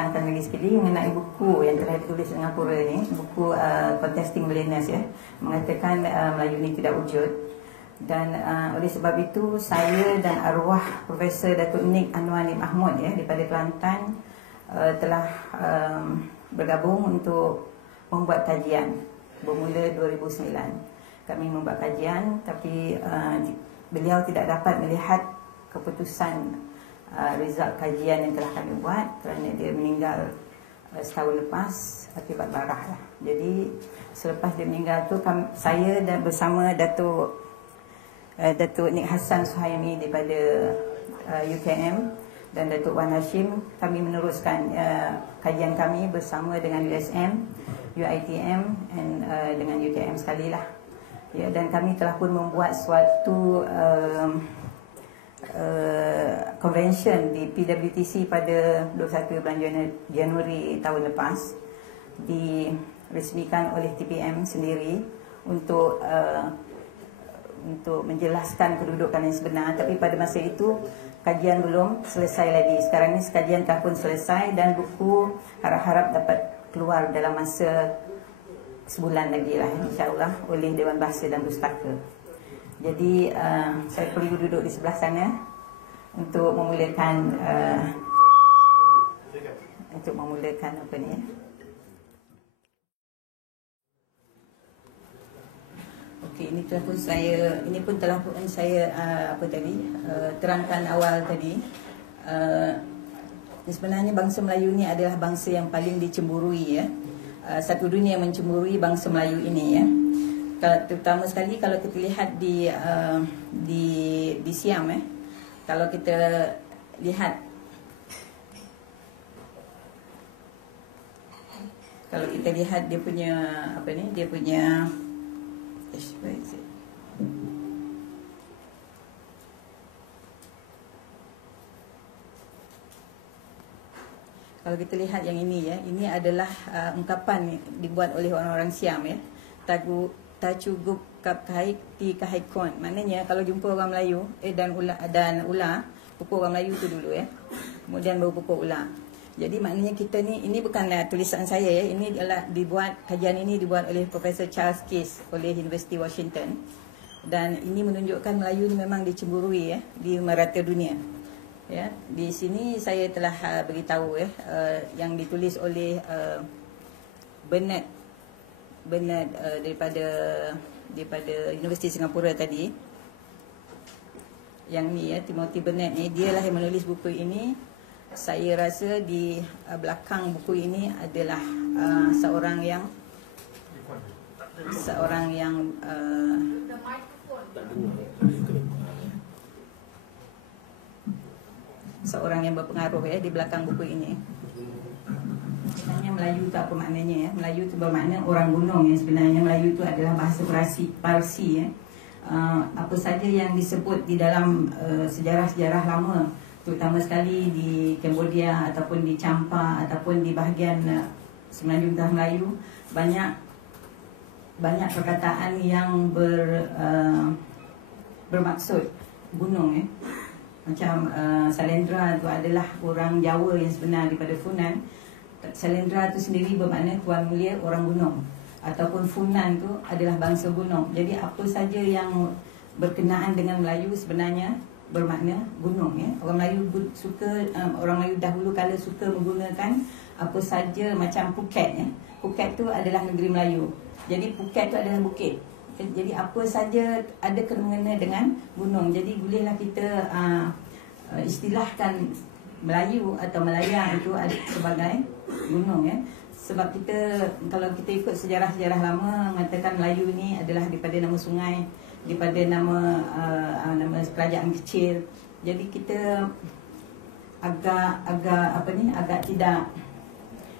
bilangkan lagi sekali mengenai buku yang telah ditulis Singapura ini, buku Contesting Millennials ya, mengatakan Melayu ini tidak wujud. Dan oleh sebab itu saya dan arwah Profesor Datuk Nik Anwar Nik Mahmud ya daripada Kelantan telah bergabung untuk membuat kajian bermula 2009. Kami membuat kajian, tapi beliau tidak dapat melihat keputusan result kajian yang telah kami buat kerana dia meninggal setahun lepas akibat barah lah. Jadi selepas dia meninggal tu saya dan bersama Datuk Nik Hassan Suhaimi daripada UKM dan Datuk Wan Hashim, kami meneruskan kajian kami bersama dengan USM, UiTM dan dengan UKM sekali lah. Ya, dan kami telah pun membuat suatu convention di PWTC pada 21 bulan Januari tahun lepas, diresmikan oleh TPM sendiri untuk menjelaskan kedudukan yang sebenar. Tapi pada masa itu kajian belum selesai lagi. Sekarang ni kajian telah pun selesai dan buku harap-harap dapat keluar dalam masa sebulan lagi lah, insyaAllah, oleh Dewan Bahasa dan Pustaka. Jadi saya perlu duduk di sebelah sana untuk memulakan apa ni ya. Okey, ini telah pun saya terangkan awal tadi. Sebenarnya bangsa Melayu ni adalah bangsa yang paling dicemburui ya. Satu dunia mencemburui bangsa Melayu ini ya. Terutama sekali kalau kita lihat di Siam ya. Kalau kita lihat dia punya kalau kita lihat yang ini ya, ini adalah ungkapan dibuat oleh orang-orang Siam ya. Tacugup kap kahik ti kahikon. Maknanya kalau jumpa orang Melayu dan ular, pukul orang Melayu tu dulu ya. Kemudian baru pukul ular. Jadi maknanya kita ni, ini bukanlah tulisan saya ya, ini adalah kajian ini dibuat oleh Profesor Charles Case oleh University Washington. Dan ini menunjukkan Melayu ni memang dicemburui ya di merata dunia. Ya, di sini saya telah beritahu ya yang ditulis oleh Bernard daripada Universiti Singapura tadi. Yang ni ya, Timothy Bernard ni, dialah yang menulis buku ini. Saya rasa di belakang buku ini adalah seorang yang berpengaruh ya di belakang buku ini. Sebenarnya Melayu itu apa maknanya ya? Melayu itu bermakna orang gunung ya. Sebenarnya Melayu itu adalah bahasa Parsi ya. Apa saja yang disebut di dalam sejarah-sejarah lama, terutama sekali di Cambodia ataupun di Champa ataupun di bahagian Semenanjung Tengah Melayu, banyak perkataan yang bermaksud gunung ya. Macam Salendra itu adalah orang Jawa yang sebenar daripada Funan. Salendra itu sendiri bermakna Tuan Mulia orang gunung, ataupun Funan itu adalah bangsa gunung. Jadi apa saja yang berkenaan dengan Melayu sebenarnya bermakna gunung ya. Orang Melayu dahulu kala suka menggunakan apa saja macam Phuket ya. Phuket tu adalah negeri Melayu. Jadi Phuket tu adalah bukit. Jadi apa saja ada kena-mengena dengan gunung. Jadi bolehlah kita istilahkan Melayu atau Melayu itu sebagai gunung ya. Sebab kalau kita ikut sejarah-sejarah lama mengatakan Melayu ni adalah daripada nama sungai, daripada nama kerajaan kecil. Jadi kita agak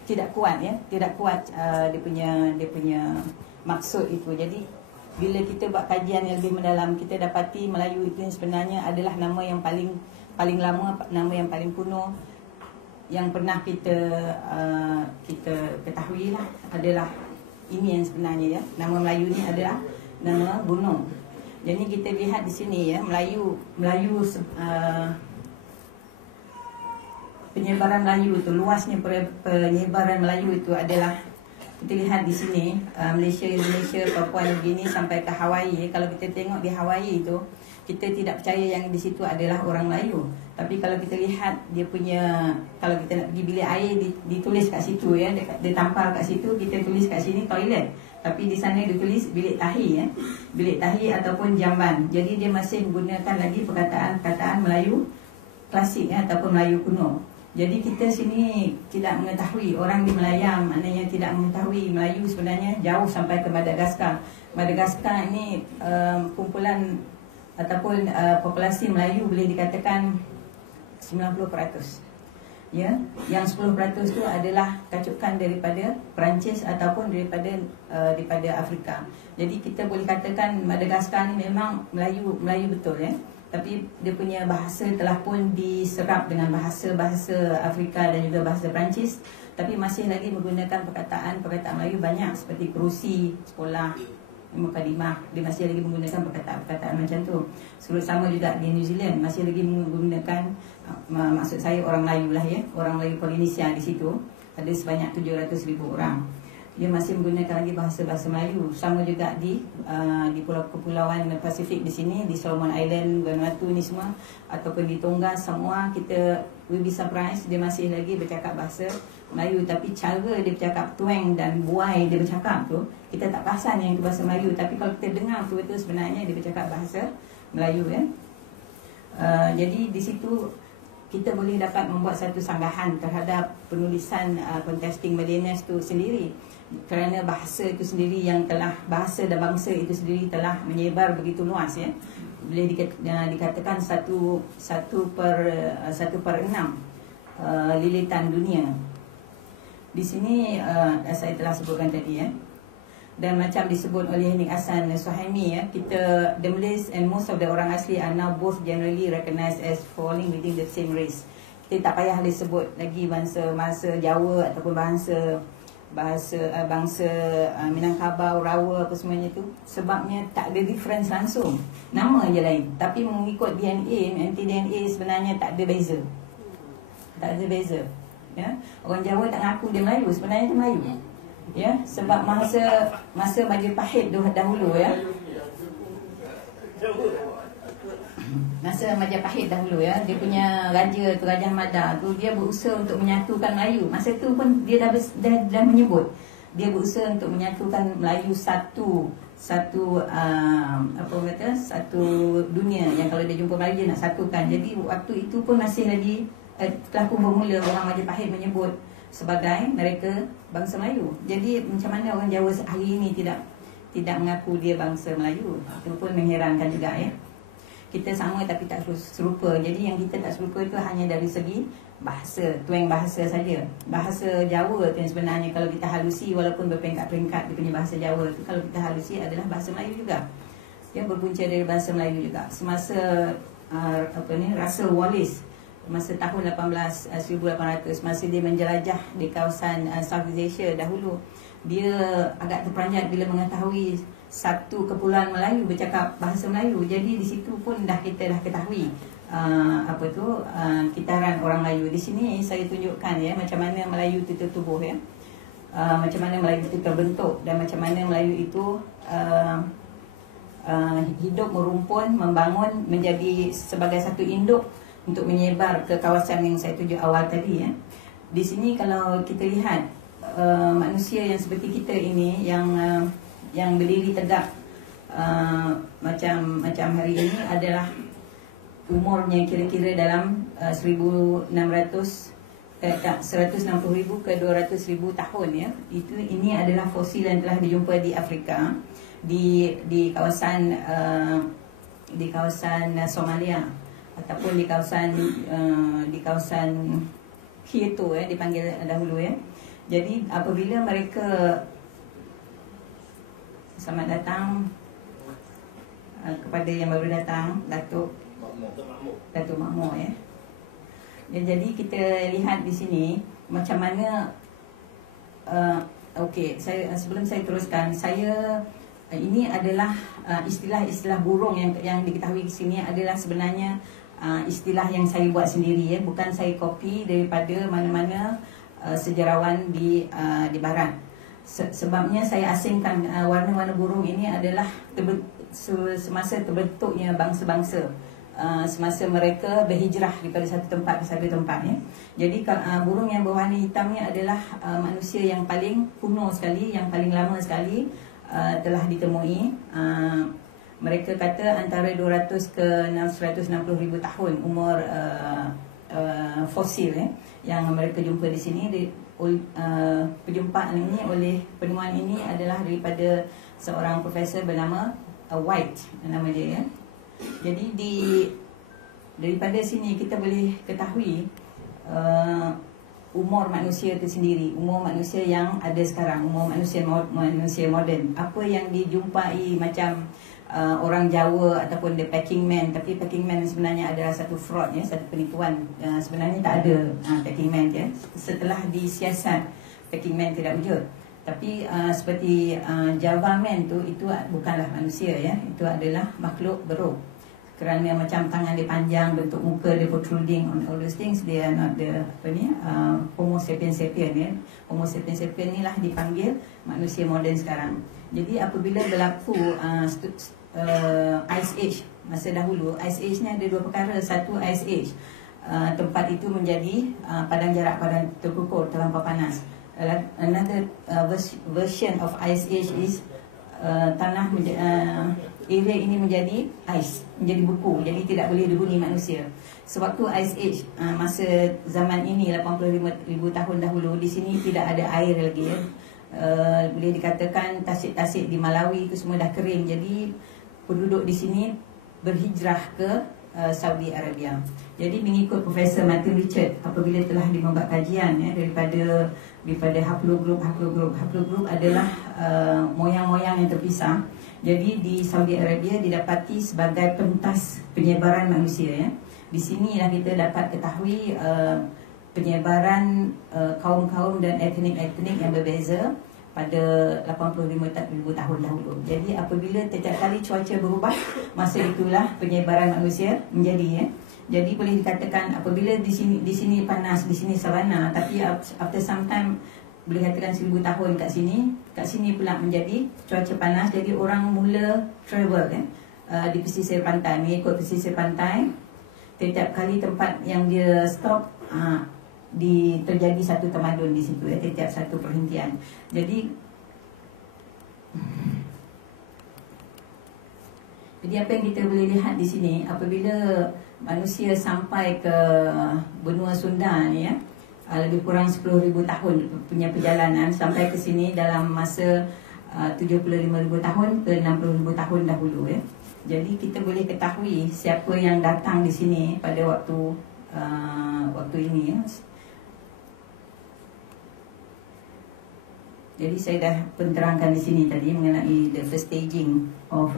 tidak kuat ya, tidak kuat dia punya maksud itu. Jadi bila kita buat kajian yang lebih mendalam, kita dapati Melayu itu sebenarnya adalah nama yang paling lama, nama yang paling kuno yang pernah kita ketahui lah, adalah ini yang sebenarnya ya. Nama Melayu ni adalah nama gunung. Jadi kita lihat di sini ya, Melayu penyebaran Melayu itu, luasnya penyebaran Melayu itu adalah kita lihat di sini, Malaysia, Indonesia, Papua New Guinea sampai ke Hawaii. Kalau kita tengok di Hawaii itu, kita tidak percaya yang di situ adalah orang Melayu. Tapi kalau kita lihat dia punya, kalau kita nak pergi bilik air, ditulis kat situ ya, dia tampal kat situ, kita tulis kat sini toilet. Tapi di sana ditulis bilik tahi ya, bilik tahi ataupun jamban. Jadi dia masih menggunakan lagi perkataan-perkataan Melayu klasik ya, ataupun Melayu kuno. Jadi kita sini tidak mengetahui, orang di Melayang maknanya tidak mengetahui Melayu sebenarnya jauh sampai ke Madagaskar. Madagaskar ini kumpulan ataupun populasi Melayu boleh dikatakan 90%. Ya, yang 10% itu adalah kacukan daripada Perancis ataupun daripada Afrika. Jadi kita boleh katakan Madagaskar ni memang Melayu betul ya. Tapi dia punya bahasa telah pun diserap dengan bahasa-bahasa Afrika dan juga bahasa Perancis. Tapi masih lagi menggunakan perkataan Melayu banyak seperti kerusi, sekolah, mukadimah. Dia masih lagi menggunakan perkataan macam tu. Sama juga di New Zealand masih lagi menggunakan, maksud saya orang Melayu lah ya, orang Melayu Polinesia di situ. Ada sebanyak 700,000 orang. Dia masih menggunakan lagi bahasa-bahasa Melayu. Sama juga di pulau-kepulauan Pasifik di sini, di Solomon Island, Vanuatu ni semua, ataupun di Tonga, semua kita will be surprised dia masih lagi bercakap bahasa Melayu. Tapi cara dia bercakap, twang dan buai dia bercakap tu, kita tak perasan yang itu bahasa Melayu. Tapi kalau kita dengar tu, itu sebenarnya dia bercakap bahasa Melayu ya. Jadi di situ kita boleh dapat membuat satu sanggahan terhadap penulisan contesting millennials itu sendiri, kerana bahasa itu sendiri yang telah, bahasa dan bangsa itu sendiri telah menyebar begitu luas ya. Boleh dikatakan 1/6 lilitan dunia. Di sini saya telah sebutkan tadi ya. Dan macam disebut oleh Nik Hassan Suhaimi ya, kita, the Malays and most of the orang asli are now both generally recognized as falling within the same race. Kita tak payah disebut lagi bangsa Jawa ataupun bangsa Minangkabau, Rawa apa semuanya tu, sebabnya tak ada difference langsung, nama je lain. Tapi mengikut DNA, mtDNA sebenarnya tak ada beza. Tak ada beza ya. Orang Jawa tak ngaku dia Melayu, sebenarnya dia Melayu ya, sebab masa Majapahit dahulu ya, masa Majapahit dahulu ya, dia punya raja tu, Raja Mada tu, dia berusaha untuk menyatukan Melayu. Masa tu pun dia dah menyebut dia berusaha untuk menyatukan Melayu satu dunia, yang kalau dia jumpa Melayu dia nak satukan. Jadi waktu itu pun masih lagi pelaku bermula orang Majapahit menyebut sebagai mereka bangsa Melayu. Jadi macam mana orang Jawa hari ini tidak mengaku dia bangsa Melayu? Itu pun mengherankan juga ya. Kita sama tapi tak serupa. Jadi yang kita tak serupa itu hanya dari segi bahasa, twang bahasa saja. Bahasa Jawa tu yang sebenarnya kalau kita halusi, walaupun berperingkat-peringkat dia punya bahasa Jawa tu, kalau kita halusi adalah bahasa Melayu juga. Dia berpunca dari bahasa Melayu juga. Semasa Russell Wallace, masa tahun 1800, masa dia menjelajah di kawasan Southeast Asia dahulu, dia agak terperanjat bila mengetahui satu kepulauan Melayu bercakap bahasa Melayu. Jadi di situ pun kita dah ketahui kitaran orang Melayu. Di sini saya tunjukkan ya macam mana Melayu itu tertubuh ya, macam mana Melayu itu terbentuk, dan macam mana Melayu itu hidup, merumpun, membangun menjadi sebagai satu induk untuk menyebar ke kawasan yang saya tunjuk awal tadi ya. Di sini kalau kita lihat manusia yang seperti kita ini, yang berdiri tegak macam hari ini, adalah umurnya kira-kira dalam 160,000 ke 200,000 tahun ya. Ini adalah fosil yang telah dijumpa di Afrika, di kawasan Somalia, ataupun di kawasan Kyoto ya, dipanggil dahulu ya. Jadi apabila mereka, selamat datang kepada yang baru datang, Datuk Makmur ya. Jadi kita lihat di sini macam mana sebelum saya teruskan, ini adalah istilah-istilah burung yang diketahui di sini adalah sebenarnya istilah yang saya buat sendiri, bukan saya copy daripada mana-mana sejarawan di barat. Sebabnya saya asingkan warna-warna burung ini adalah semasa terbentuknya bangsa-bangsa, semasa mereka berhijrah daripada satu tempat ke satu tempat. Jadi burung yang berwarna hitam ni adalah manusia yang paling kuno sekali, yang paling lama sekali telah ditemui. Mereka kata antara 200 ke 160 ribu tahun umur fosil yang mereka jumpa di sini. Perjumpaan ini penemuan ini adalah daripada seorang profesor bernama White, nama dia. Jadi daripada sini kita boleh ketahui umur manusia itu sendiri, umur manusia yang ada sekarang, umur manusia moden. Apa yang dijumpai macam orang Jawa ataupun the packing man, tapi packing man sebenarnya adalah satu fraud, satu penipuan. Sebenarnya tak ada packing man. Setelah disiasat, packing man tidak wujud. Tapi seperti Java man itu bukanlah manusia, itu adalah makhluk beruk. Kerana macam tangan dia panjang, bentuk muka dia protruding, on all those things, they are not the Homo sapiens sapien. Homo sapiens sapien ni lah dipanggil manusia moden sekarang. Jadi apabila berlaku Ice Age masa dahulu, Ice Age ni ada dua perkara. Satu, Ice Age, tempat itu menjadi padang jarak, padang terkukur, terlampau panas. Another version of Ice Age is tanah area ini menjadi ice, menjadi beku, jadi tidak boleh dihuni manusia. Sewaktu Ice Age, masa zaman ini 85,000 tahun dahulu, di sini tidak ada air lagi. Boleh dikatakan tasik-tasik di Malawi itu semua dah kering. Jadi penduduk di sini berhijrah ke Saudi Arabia. Jadi mengikut Profesor Martin Richard, apabila telah membuat kajian daripada haplogroup adalah moyang-moyang yang terpisah. Jadi di Saudi Arabia didapati sebagai pentas penyebaran manusia. Di sinilah kita dapat ketahui penyebaran kaum-kaum dan etnik-etnik yang berbeza pada 85,000 tahun dahulu. Jadi apabila setiap kali cuaca berubah, masa itulah penyebaran manusia menjadi. Jadi boleh dikatakan apabila di sini panas, di sini savana, tapi after some time, boleh katakan 1000 tahun kat sini pula menjadi cuaca panas. Jadi orang mula travel di pesisir pantai, mengikut pesisir pantai. Setiap kali tempat yang dia stop, terjadi satu tamadun di situ, setiap satu perhentian. Jadi apa yang kita boleh lihat di sini, apabila manusia sampai ke benua Sunda ni, lebih kurang 10,000 tahun punya perjalanan sampai ke sini dalam masa 75,000 tahun ke 60,000 tahun dahulu. Jadi kita boleh ketahui siapa yang datang di sini pada waktu ini. Jadi saya dah penerangkan di sini tadi mengenai the first staging of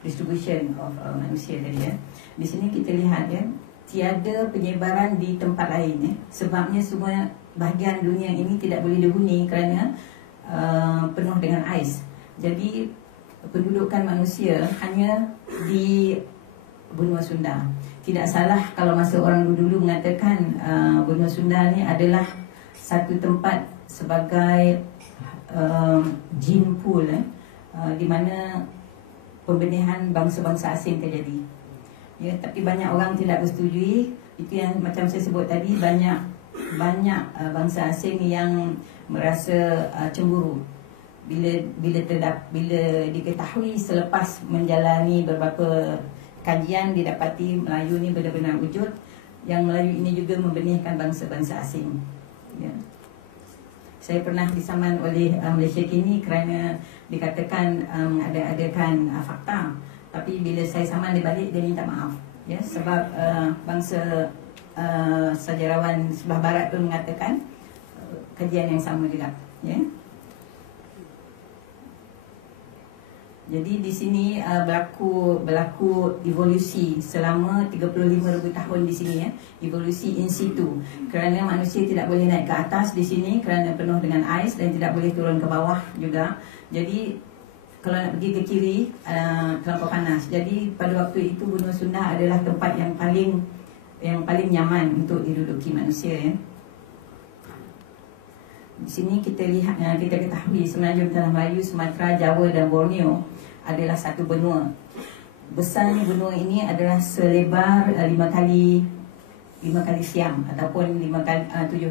distribution of manusia tadi. Di sini kita lihat tiada penyebaran di tempat lain. Sebabnya semua bahagian dunia ini tidak boleh dihuni kerana penuh dengan ais. Jadi pendudukan manusia hanya di benua Sunda. Tidak salah kalau masa orang dulu mengatakan benua Sunda ni adalah satu tempat sebagai gene pool, di mana pembenihan bangsa-bangsa asing terjadi. Tapi banyak orang tidak bersetujui. Itu yang macam saya sebut tadi, banyak bangsa asing yang merasa cemburu bila diketahui selepas menjalani beberapa kajian didapati Melayu ni benar-benar wujud. Yang Melayu ini juga membenihkan bangsa-bangsa asing. Saya pernah disaman oleh Malaysia kini kerana dikatakan ada-adakan fakta. Tapi bila saya saman dia balik, dia minta maaf. Sebab bangsa sejarawan sebelah barat pun mengatakan kajian yang sama juga. Jadi di sini berlaku evolusi selama 35,000 tahun di sini, evolusi in situ. Kerana manusia tidak boleh naik ke atas di sini kerana penuh dengan ais dan tidak boleh turun ke bawah juga. Jadi kalau nak pergi ke kiri terlampau panas. Jadi pada waktu itu Benua Sunda adalah tempat yang paling nyaman untuk diduduki manusia ya. Di sini kita lihat, kita ketahui Semenanjung Tanah Melayu, Sumatera, Jawa dan Borneo adalah satu benua. Besarnya benua ini adalah selebar 5 kali Siam ataupun 7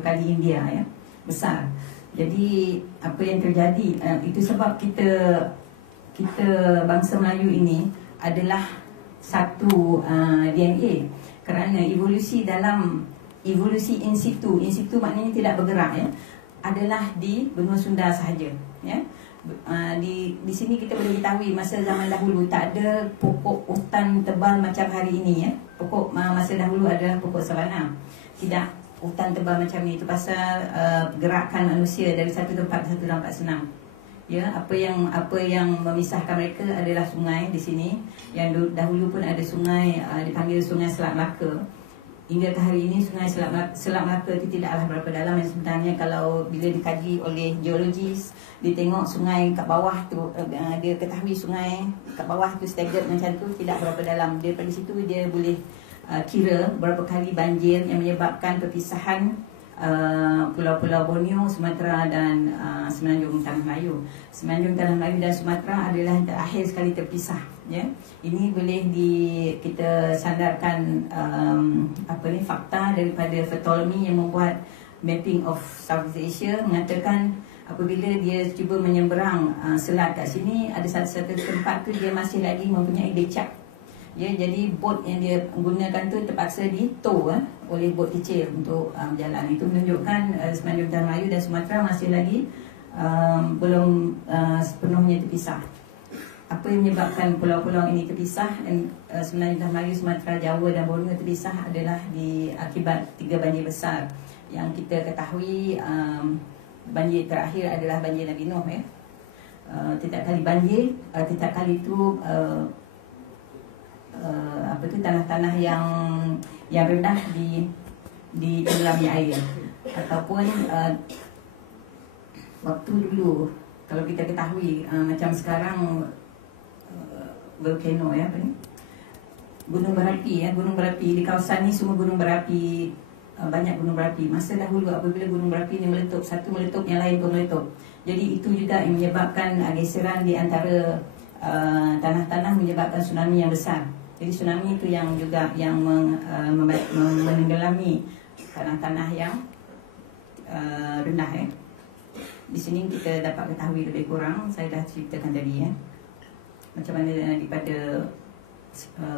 kali India ya. Besar. Jadi apa yang terjadi itu sebab kita bangsa Melayu ini adalah satu DNA, kerana evolusi in situ maknanya tidak bergerak ya, adalah di Benua Sunda sahaja ya. Di sini kita boleh ketahui masa zaman dahulu tak ada pokok hutan tebal macam hari ini ya. Pokok masa dahulu adalah pokok savana. Tidak hutan tebal macam ni. Itu pasal gerakan manusia dari satu tempat ke satu tempat senang. Ya, apa yang memisahkan mereka adalah sungai di sini. Yang dahulu pun ada sungai dipanggil Sungai Selat Melaka. Hingga ke hari ini Sungai Selat Melaka itu tidaklah berapa dalam. Yang sebenarnya kalau bila dikaji oleh geologis, dia tengok sungai kat bawah tu, dia ketahui sungai kat bawah tu staggered macam tu, tidak berapa dalam. Dia pada situ dia boleh kira berapa kali banjir yang menyebabkan perpisahan pulau-pulau Borneo, Sumatera dan Semenanjung Tanah Melayu. Semenanjung Tanah Melayu dan Sumatera adalah yang terakhir sekali terpisah ya. Ini boleh kita sandarkan fakta daripada Ptolemy yang membuat mapping of Southeast Asia, mengatakan apabila dia cuba menyeberang selat kat sini, ada satu tempat tu dia masih lagi mempunyai becak ya. Jadi bot yang dia gunakan tu terpaksa ditow oleh bot kecil untuk berjalan. Itu menunjukkan Semenanjung Tanah Melayu dan Sumatera masih lagi belum sepenuhnya terpisah. Apa yang menyebabkan pulau-pulau ini terpisah, Semenanjung Tanah Melayu, Sumatera, Jawa dan Borneo terpisah adalah akibat 3 banjir besar. Yang kita ketahui banjir terakhir adalah banjir Nabi Nuh ya. Tiap kali banjir, tiap kali itu tanah-tanah yang rendah di dalamnya air, ataupun waktu dulu kalau kita ketahui macam sekarang volcano ya, gunung berapi ya, gunung berapi di kawasan ni semua gunung berapi, banyak gunung berapi. Masa dahulu apabila gunung berapi ni meletup, satu meletup yang lain pun meletup. Jadi itu juga yang menyebabkan geseran di antara tanah-tanah, menyebabkan tsunami yang besar. Jadi tsunami itu yang juga yang menenggelami tanah-tanah yang rendah ya. Di sini kita dapat ketahui lebih kurang, saya dah ceritakan tadi ya, macam mana daripada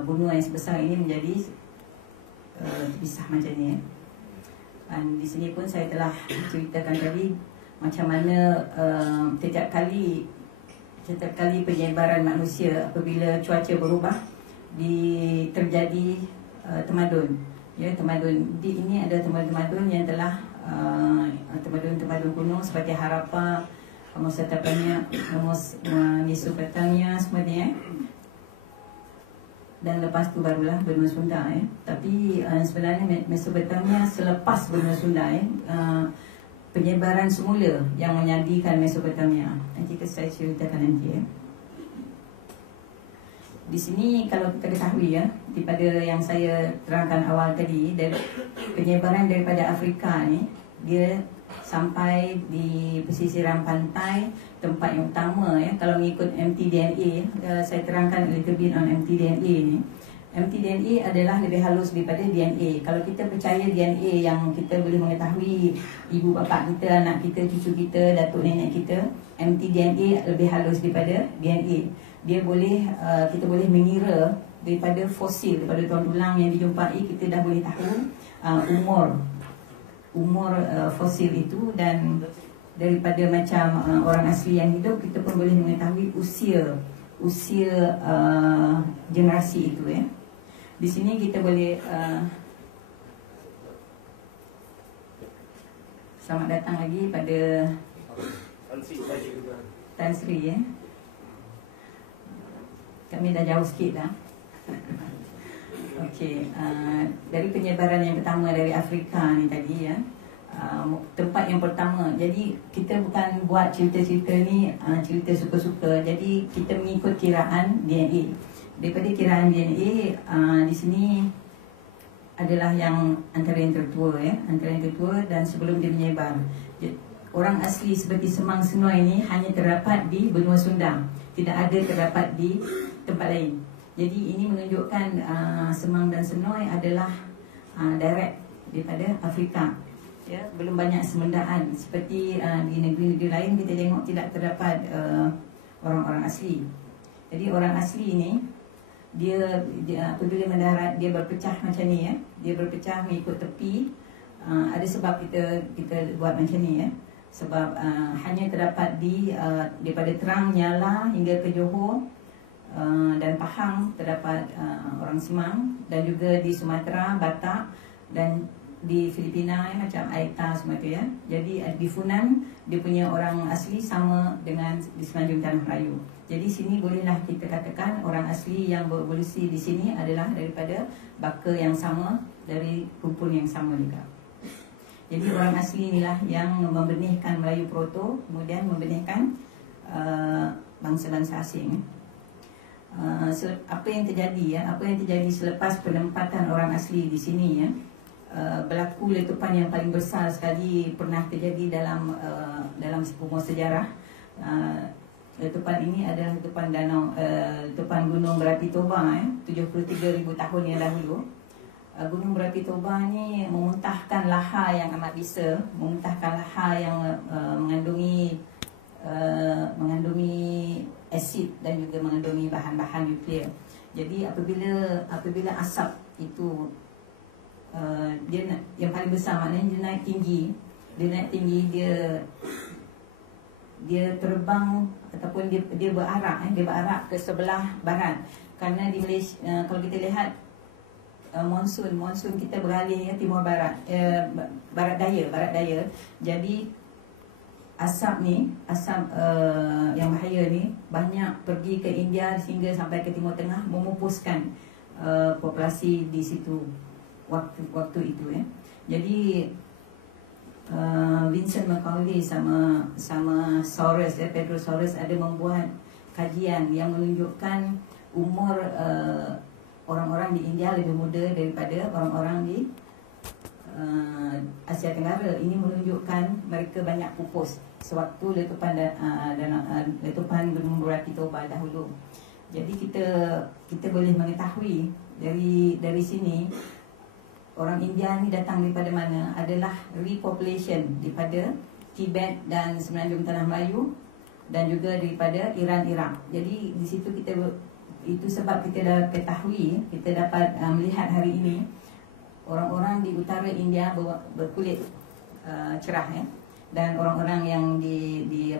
benua yang sebesar ini menjadi terpisah macam ni ya. Dan di sini pun saya telah ceritakan tadi macam mana setiap kali penyebaran manusia apabila cuaca berubah terjadi temadun ya. Temadun ini ada temadun yang telah temadun kuno seperti Harappa, Mesopotamia semuanya. Dan lepas tu barulah Benua Sunda ya. Tapi sebenarnya Mesopotamia selepas Benua Sunda ya. Penyebaran semula yang menyadikan Mesopotamia. Nanti saya ceritakan nanti ya. Di sini kalau kita ketahui ya, daripada yang saya terangkan awal tadi, dari penyebaran daripada Afrika ni, dia sampai di pesisiran pantai, tempat yang utama ya. Kalau mengikut mtDNA, saya terangkan a little bit on mtDNA ni. mtDNA adalah lebih halus daripada DNA. Kalau kita percaya DNA yang kita boleh mengetahui ibu bapa kita, anak kita, cucu kita, datuk nenek kita, mtDNA lebih halus daripada DNA. Dia boleh kita boleh mengira daripada fosil, daripada tulang yang dijumpai, kita dah boleh tahu umur fosil itu, dan daripada macam orang asli yang hidup, kita pun boleh mengetahui usia generasi itu ya. Di sini kita boleh selamat datang lagi pada Tan Sri ya. Kami dah jauh sikit dah. Okey, dari penyebaran yang pertama dari Afrika ni tadi ya, tempat yang pertama. Jadi kita bukan buat cerita-cerita ni cerita suka-suka. Jadi kita mengikut kiraan DNA. Daripada kiraan DNA di sini adalah yang antara yang tertua, antara yang tertua, dan sebelum dia menyebar. Orang asli seperti Semang Senoi ini hanya terdapat di benua Sunda, tidak ada terdapat di tempat lain. Jadi ini menunjukkan Semang dan Senoi adalah direct daripada Afrika. Ya, belum banyak semendaan seperti di negeri-negeri lain kita tengok tidak terdapat orang-orang asli. Jadi orang asli ini dia apabila mendarat dia berpecah macam ni, dia berpecah mengikut tepi. Ada sebab kita buat macam ni, sebab hanya terdapat di daripada Terang, Nyala hingga ke Johor dan Pahang terdapat orang Semang, dan juga di Sumatera, Batak, dan di Filipina macam Aita semua tu ya. Jadi di Funan dia punya orang asli sama dengan di semenanjung Tanah Melayu. Jadi sini bolehlah kita katakan orang asli yang berevolusi di sini adalah daripada baka yang sama, dari kumpul yang sama juga. Jadi orang asli inilah yang membenihkan Melayu Proto, kemudian membenihkan bangsa-bangsa asing. Apa yang terjadi apa yang terjadi selepas penempatan orang asli di sini berlaku letupan yang paling besar sekali pernah terjadi dalam sebuah sejarah. Letupan ini adalah letupan Gunung Berapi Toba 73,000 tahun yang dahulu. Gunung Berapi Toba ni memuntahkan lahar yang amat bisa, memuntahkan lahar yang mengandungi asid dan juga mengandungi bahan-bahan nuklear. Jadi apabila asap itu yang paling besar, maknanya dia naik tinggi, dia terbang ataupun dia berarak ke sebelah barat. Karena di Malaysia, kalau kita lihat monsun kita beralih timur barat, barat daya. Jadi asap yang bahaya ni banyak pergi ke India sehingga sampai ke Timur Tengah, memupuskan populasi di situ waktu itu Jadi Vincent Macaulay sama Soros, Pedro Soros ada membuat kajian yang menunjukkan umur orang-orang di India lebih muda daripada orang-orang di Asia Tenggara. Ini menunjukkan mereka banyak pupus sewaktu letupan Gunung Berapi Toba dahulu. Jadi kita boleh mengetahui dari sini orang India ni datang daripada mana, adalah repopulation daripada Tibet dan semenanjung Tanah Melayu, dan juga daripada Iran, Iraq. Jadi di situ itu sebab kita dah ketahui, kita dapat melihat hari ini orang-orang di utara India berkulit cerah dan orang-orang yang di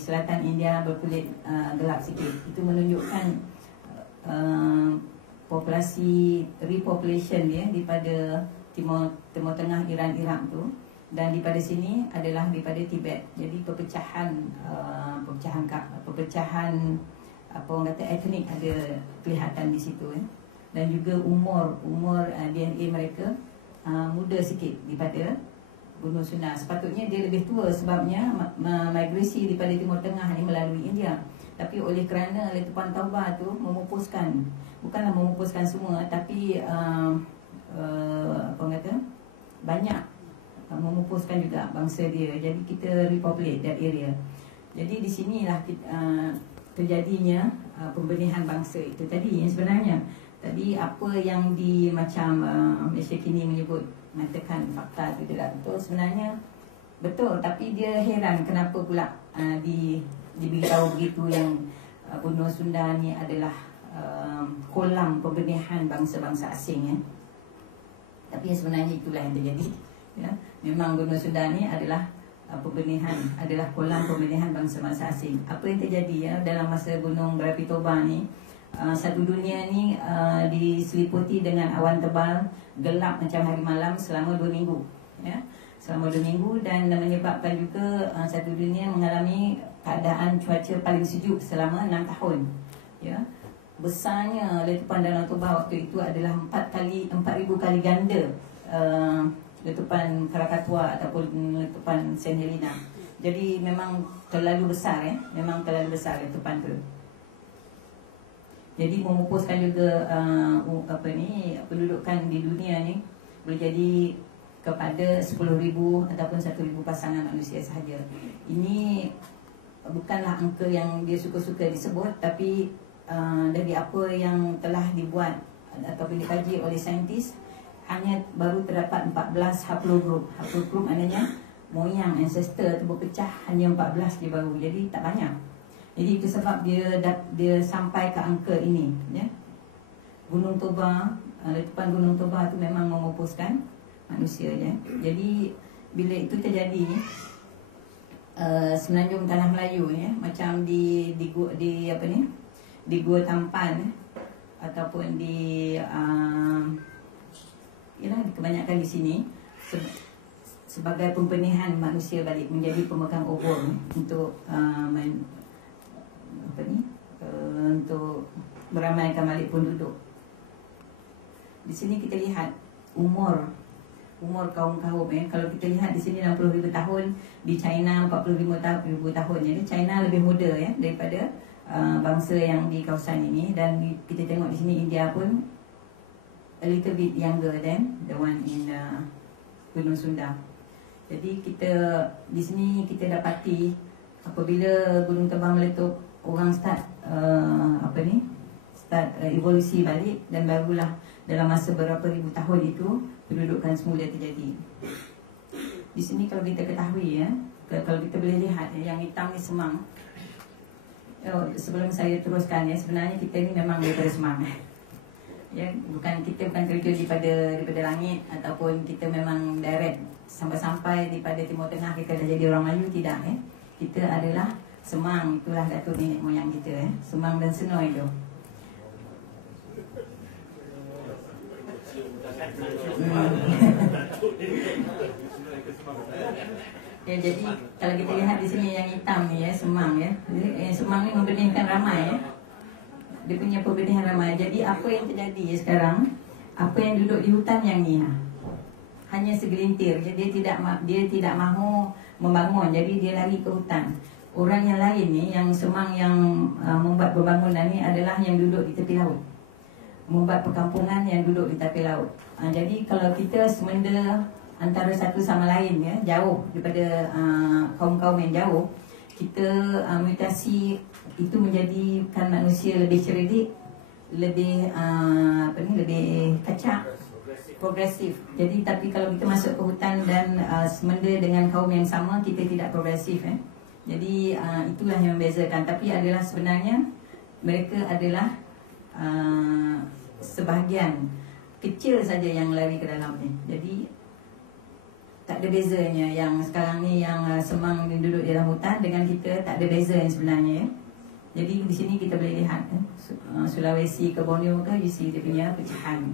selatan India berkulit gelap sikit. Itu menunjukkan populasi repopulation daripada Timur Tengah, Iran, Iraq tu, dan daripada sini adalah daripada Tibet. Jadi perpecahan apa orang kata etnik ada kelihatan di situ dan juga umur DNA mereka muda sikit daripada Gunung Sunda. Sepatutnya dia lebih tua sebabnya migrasi daripada Timur Tengah ni melalui India. Tapi oleh kerana letupan Toba tu bukanlah memupuskan semua, tapi banyak memupuskan juga bangsa dia. Jadi kita repopulate that area. Jadi di sinilah terjadinya pembenihan bangsa itu tadi. Yang sebenarnya tadi apa yang Malaysia kini menyebut mengatakan fakta itu tidak betul, sebenarnya betul, tapi dia heran kenapa pula diberitahu begitu yang benua Sunda ni adalah kolam pembenihan bangsa-bangsa asing Tapi sebenarnya itulah yang terjadi Memang benua Sunda ni adalah adalah kolam pembenihan bangsa-bangsa asing. Apa yang terjadi dalam masa Gunung Berapi Toba ni, satu dunia ni diseliputi dengan awan tebal, gelap macam hari malam selama 2 minggu selama 2 minggu, dan menyebabkan juga satu dunia mengalami keadaan cuaca paling sejuk selama 6 tahun Besarnya letupan Danau Toba waktu itu adalah 4,000 kali ganda letupan Krakatoa ataupun letupan St. Helena. Jadi memang terlalu besar ya, memang terlalu besar letupan tu. Jadi memupuskan juga pendudukan di dunia ni boleh jadi kepada 10,000 ataupun 1,000 pasangan manusia sahaja. Ini bukanlah angka yang dia suka-suka disebut, tapi dari apa yang telah dibuat ataupun dikaji oleh saintis, hanya baru terdapat 14 haplogroup. Haplogroup maknanya moyang ancestor tu berpecah hanya 14 je baru. Jadi tak banyak. Jadi itu sebab dia sampai ke angka ini ya. Gunung Toba, letupan Gunung Toba tu memang memupuskan manusia ya. Jadi bila itu terjadi semenanjung tanah Melayu ya, macam di apa ni, di Gua Tampan ataupun di kebanyakan di sini sebagai pembenihan manusia balik menjadi pemegang obor untuk untuk meramaikan balik penduduk. Di sini kita lihat umur kaum-kaum ya. Kalau kita lihat di sini 60,000 tahun, di China 45,000 tahun. Jadi China lebih muda ya daripada bangsa yang di kawasan ini, dan kita tengok di sini India pun a little bit younger than the one in Gunung Sunda. Jadi kita di sini kita dapati apabila Gunung Toba meletup, orang start evolusi balik, dan barulah dalam masa berapa ribu tahun itu pendudukan semula terjadi. Di sini kalau kita ketahui ya, kalau kita boleh lihat yang hitam ni Semang. Sebelum saya teruskan ya, sebenarnya kita ni memang daripada Semang ya, kita bukan terjun daripada langit ataupun kita memang direct sampai daripada Timur Tengah kita dah jadi orang Melayu, tidak ya. Kita adalah Semang, itulah datuk nenek moyang kita ya, Semang dan Senoi tu. Ya, jadi kalau kita lihat di sini yang hitam ni ya, Semang ya. Semang ni membenihkan ramai ya. Dia punya pembenihan ramai. Jadi apa yang terjadi ya sekarang? Apa yang duduk di hutan yang ni hanya segelintir. Jadi dia tidak mahu membangun. Jadi dia lari ke hutan. Orang yang lain ni, yang Semang yang membuat pembangunan ni adalah yang duduk di tepi laut, membuat perkampungan yang duduk di tepi laut. Jadi kalau kita semenda antara satu sama lain ya, jauh daripada kaum-kaum yang jauh, kita mutasi itu menjadikan manusia lebih cerdik, lebih lebih kacak, progresif. Jadi tapi kalau kita masuk ke hutan dan semenda dengan kaum yang sama, kita tidak progresif ya. Jadi itulah yang membezakan. Tapi adalah sebenarnya mereka adalah sebahagian kecil saja yang lari ke dalam ni. Jadi tak ada bezanya yang sekarang ni yang Semang duduk di dalam hutan dengan kita, tak ada beza yang sebenarnya ya. Jadi di sini kita boleh lihat Sulawesi ke Borneo ke, you see dia punya pecahan.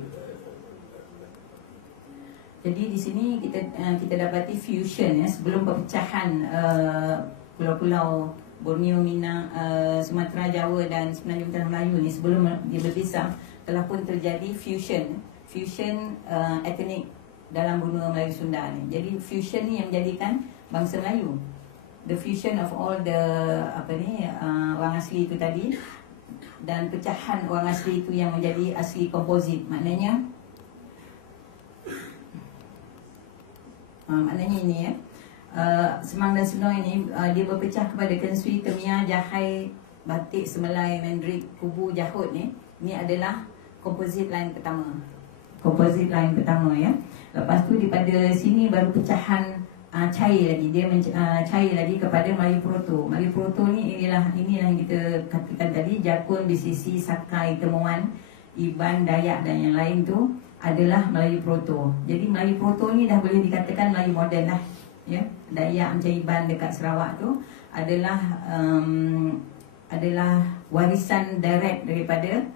Jadi di sini kita dapati fusion ya, sebelum perpecahan pulau-pulau Borneo, Mina, Sumatera, Jawa dan Semenanjung Tanah Melayu ni, sebelum dia berpisah telah pun terjadi fusion etnik dalam benua Melayu Sunda ni. Jadi fusion ni yang menjadikan bangsa Melayu. The fusion of all the orang asli itu tadi, dan pecahan orang asli itu yang menjadi asli komposit. Maknanya ini ya. Semang dan Senoi ini dia berpecah kepada Kensui, Temia, Jahai, Batik, Semelai, Mendrik, Kubu, Jahut ni. Ini adalah komposit line pertama. Komposit line pertama ya. Lepas tu daripada sini baru pecahan cair lagi. Dia cair lagi kepada Melayu Proto. Melayu Proto ni inilah yang kita katakan tadi, Jakun, BCC, Sakai, Temuan, Iban, Dayak dan yang lain tu adalah Melayu Proto. Jadi Melayu Proto ni dah boleh dikatakan Melayu moden lah ya. Dayak macam Iban dekat Sarawak tu adalah warisan direct daripada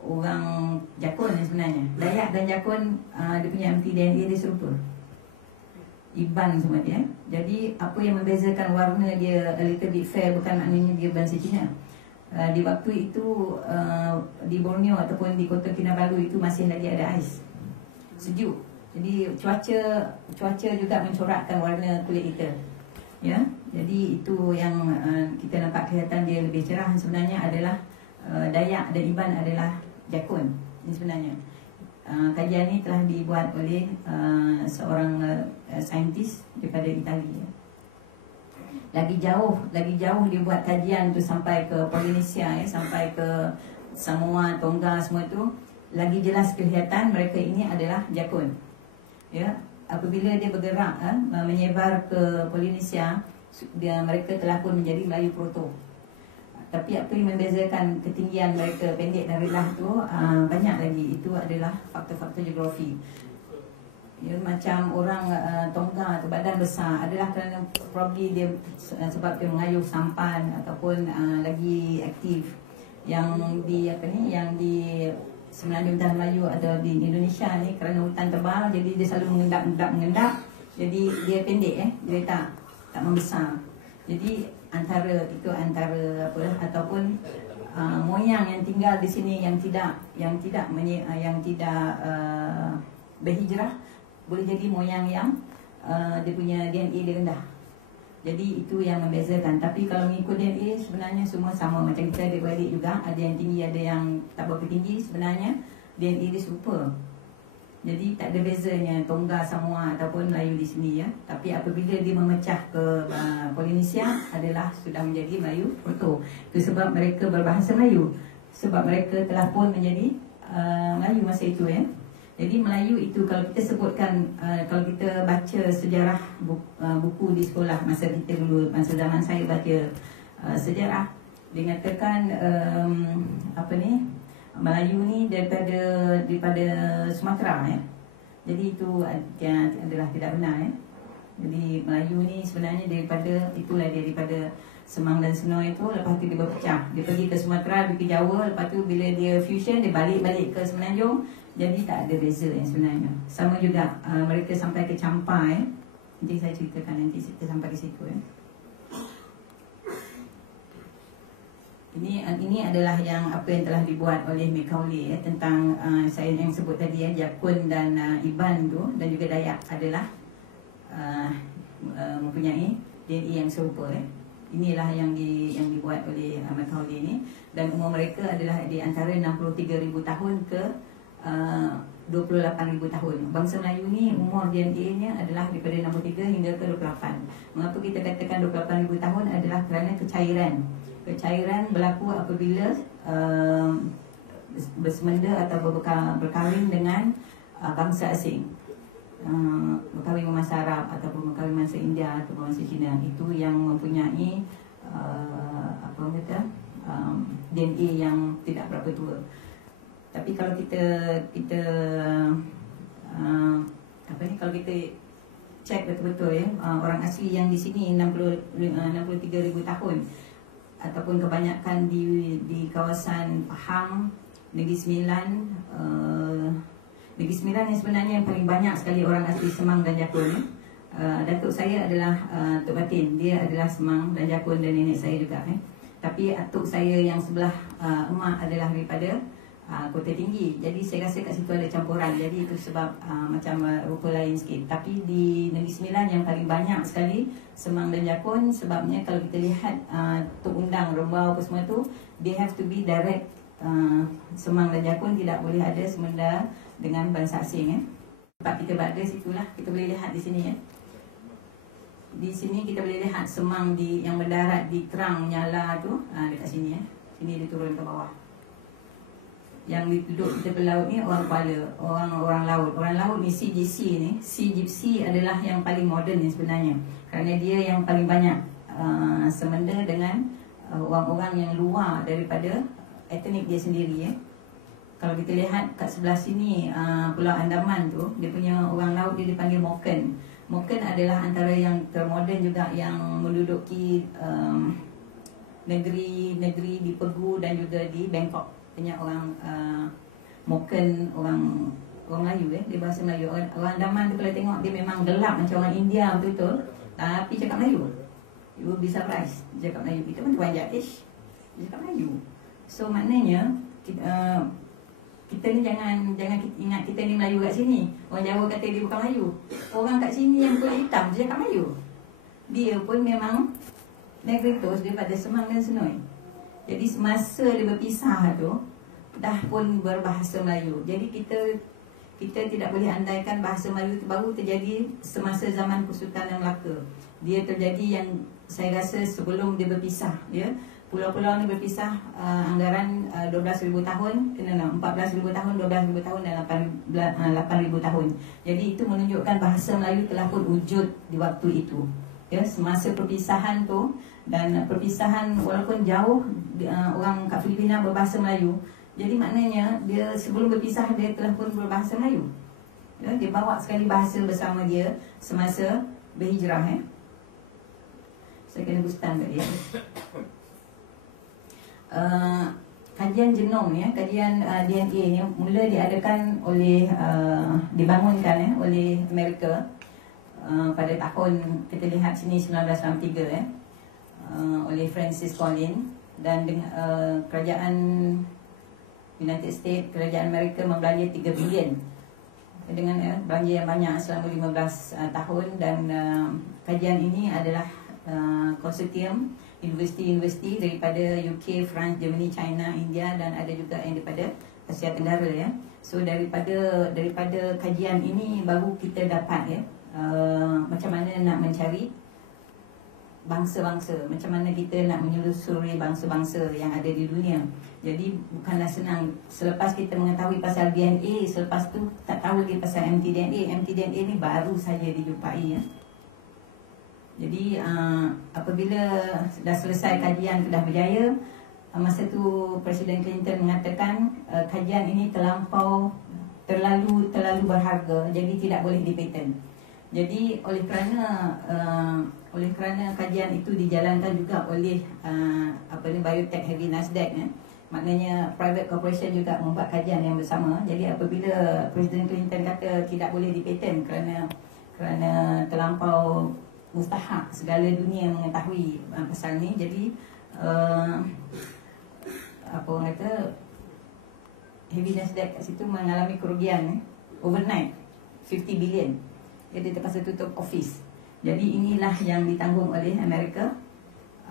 orang Jakun sebenarnya. Dayak dan Jakun dia punya mtDNA dia serupa, Iban semua dia. Jadi apa yang membezakan warna dia a little bit fair bukan maknanya dia bangsa Cina. Di waktu itu di Borneo ataupun di Kota Kinabalu itu masih lagi ada ais, sejuk. Jadi cuaca juga mencorakkan warna kulit kita. Ya, jadi itu yang kita nampak kelihatan dia lebih cerah sebenarnya adalah Dayak dan Iban adalah jakun. Ini sebenarnya kajian ini telah dibuat oleh seorang saintis daripada Italia. Lagi jauh dia buat kajian tu sampai ke Polinesia, sampai ke Samoa, Tonga semua tu, lagi jelas kelihatan mereka ini adalah jakun. Ya, apabila dia bergerak menyebar ke Polinesia, mereka telah pun menjadi Melayu Proto. Tapi apa yang membezakan ketinggian mereka pendek dan rendah tu banyak lagi. Itu adalah faktor-faktor geografi. Ya, macam orang Tonga tu badan besar adalah kerana probably dia sebab dia mengayuh sampan ataupun lagi aktif. Yang di yang di Semenanjung Utara Melayu ada di Indonesia ni kerana hutan tebal, jadi dia selalu mengendap. Jadi dia pendek dia tak membesar. Jadi antara ataupun moyang yang tinggal di sini yang tidak berhijrah, boleh jadi moyang yang dia punya DNA dia rendah. Jadi itu yang membezakan. Tapi kalau mengikut DNA sebenarnya semua sama. Macam kita adik-beradik juga, ada yang tinggi, ada yang tak berapa tinggi. Sebenarnya DNA dia serupa. Jadi tak ada bezanya Tonga, Samoa ataupun Melayu di sini ya. Tapi apabila dia memecah ke Polinesia adalah sudah menjadi Melayu Proto. Itu sebab mereka berbahasa Melayu. Sebab mereka telah pun menjadi Melayu masa itu ya. Jadi Melayu itu kalau kita sebutkan, kalau kita baca sejarah buku di sekolah masa kita dulu, masa zaman saya baca sejarah, dia katakan Melayu ni daripada Sumatera ya. Jadi itu adalah tidak benar ya. Jadi Melayu ni sebenarnya daripada Semang dan Senoi itu, lepas tu dia berpecah. Dia pergi ke Sumatera, pergi ke Jawa, lepas tu bila dia fusion, dia balik ke Semenanjung. Jadi tak ada beza yang sebenarnya. Sama juga mereka sampai ke Champa ya. Nanti saya ceritakan nanti kita sampai ke situ ya. Ini adalah apa yang telah dibuat oleh Macaulay ya, tentang saya yang sebut tadi ya, Jakun dan Iban tu dan juga Dayak adalah mempunyai DNA yang serupa ya. Inilah yang dibuat oleh Macaulay ni, dan umur mereka adalah di antara 63,000 tahun ke 28,000 tahun. Bangsa Melayu ni umur DNA-nya adalah daripada 63 hingga ke 28. Mengapa kita katakan 28,000 tahun adalah kerana kecairan berlaku apabila bersemenda atau berkahwin dengan bangsa asing, berkahwin bangsa Arab ataupun berkahwin bangsa India atau bangsa Cina. Itu yang mempunyai DNA yang tidak berapa tua. Tapi kalau kalau kita cek betul-betul ya, orang asli yang di sini 63,000 tahun ataupun kebanyakan di kawasan Pahang, Negeri Sembilan. Negeri Sembilan yang sebenarnya yang paling banyak sekali orang asli Semang dan Jakun ya. Datuk saya adalah Tok Batin, dia adalah Semang dan Jakun dan nenek saya juga Tapi atuk saya yang sebelah emak adalah daripada Kota Tinggi. Jadi saya rasa kat situ ada campuran. Jadi itu sebab macam rupa lain sikit. Tapi di Negeri Sembilan yang paling banyak sekali Semang dan Jakun. Sebabnya kalau kita lihat Tok Undang, Rembau apa semua tu, they have to be direct. Semang dan Jakun tidak boleh ada semenda dengan bangsa asing Tempat kita berada situlah kita boleh lihat di sini ya. Di sini kita boleh lihat Semang yang mendarat di Terang Nyala tu, dekat sini ya. Sini dia turun ke bawah. Yang duduk di tepi laut ni orang Kuala, orang laut. Orang laut ni Sea Gypsy ni. Sea Gypsy adalah yang paling moden ni sebenarnya. Kerana dia yang paling banyak semenda dengan orang-orang yang luar daripada etnik dia sendiri ya. Kalau kita lihat kat sebelah sini Pulau Andaman tu, dia punya orang laut dia dipanggil Moken. Moken adalah antara yang termoden juga yang menduduki negeri di Pegu dan juga di Bangkok. Banyak orang Moken, orang Melayu dia bahasa Melayu. Orang Andaman tu kalau tengok dia memang gelap macam orang India betul-betul, tapi cakap Melayu. You will be surprised. Cakap Melayu. Kita pun banyak dia cakap Melayu. So maknanya kita kita ni jangan ingat kita ni Melayu kat sini. Orang Jawa kata dia bukan Melayu. Orang kat sini yang kulit hitam je cakap Melayu. Dia pun memang Negritos daripada Semang dan Senoi. Jadi semasa dia berpisah tu, dah pun berbahasa Melayu. Jadi kita tidak boleh andaikan bahasa Melayu itu baru terjadi semasa zaman Kesultanan Melaka. Dia terjadi yang saya rasa sebelum dia berpisah, ya. Pulau-pulau ni berpisah anggaran 12,000 tahun, 14,000 tahun, 12,000 tahun dan 8,000 tahun. Jadi itu menunjukkan bahasa Melayu telah pun wujud di waktu itu. Ya, semasa perpisahan tu, dan perpisahan walaupun jauh, orang kat Filipina berbahasa Melayu. Jadi maknanya dia sebelum berpisah dia telah pun berbahasa Melayu. Ya, dia bawa sekali bahasa bersama dia semasa berhijrah. Saya kena gustan kat dia. Kajian genom ya, kajian DNA ni mula diadakan oleh dibangunkan oleh Amerika pada tahun, kita lihat sini 1963 oleh Francis Collins, dan dengan kerajaan United States, kerajaan Amerika membelanja 3 bilion dengan belanja yang banyak selama 15 tahun. Dan kajian ini adalah konsortium universiti-universiti daripada UK, France, Germany, China, India, dan ada juga yang daripada Asia Tenggara ya. So daripada kajian ini baru kita dapat macam mana nak mencari bangsa-bangsa, macam mana kita nak menyelusuri bangsa-bangsa yang ada di dunia. Jadi bukanlah senang. Selepas kita mengetahui pasal DNA, selepas tu tak tahu lagi pasal mtDNA. mtDNA ni baru saja dijumpai ya. Jadi apabila dah selesai kajian, sudah berjaya, masa tu Presiden Clinton mengatakan kajian ini terlalu berharga, jadi tidak boleh dipaten. Jadi oleh kerana kajian itu dijalankan juga oleh biotech heavy Nasdaq maknanya private corporation juga membuat kajian yang bersama. Jadi apabila Presiden Clinton kata tidak boleh dipaten kerana terlampau mustahak segala dunia mengetahui pasal ni, jadi orang kata heavy Nasdaq kat situ mengalami kerugian overnight 50 billion. Dia terpaksa tutup office. Jadi inilah yang ditanggung oleh Amerika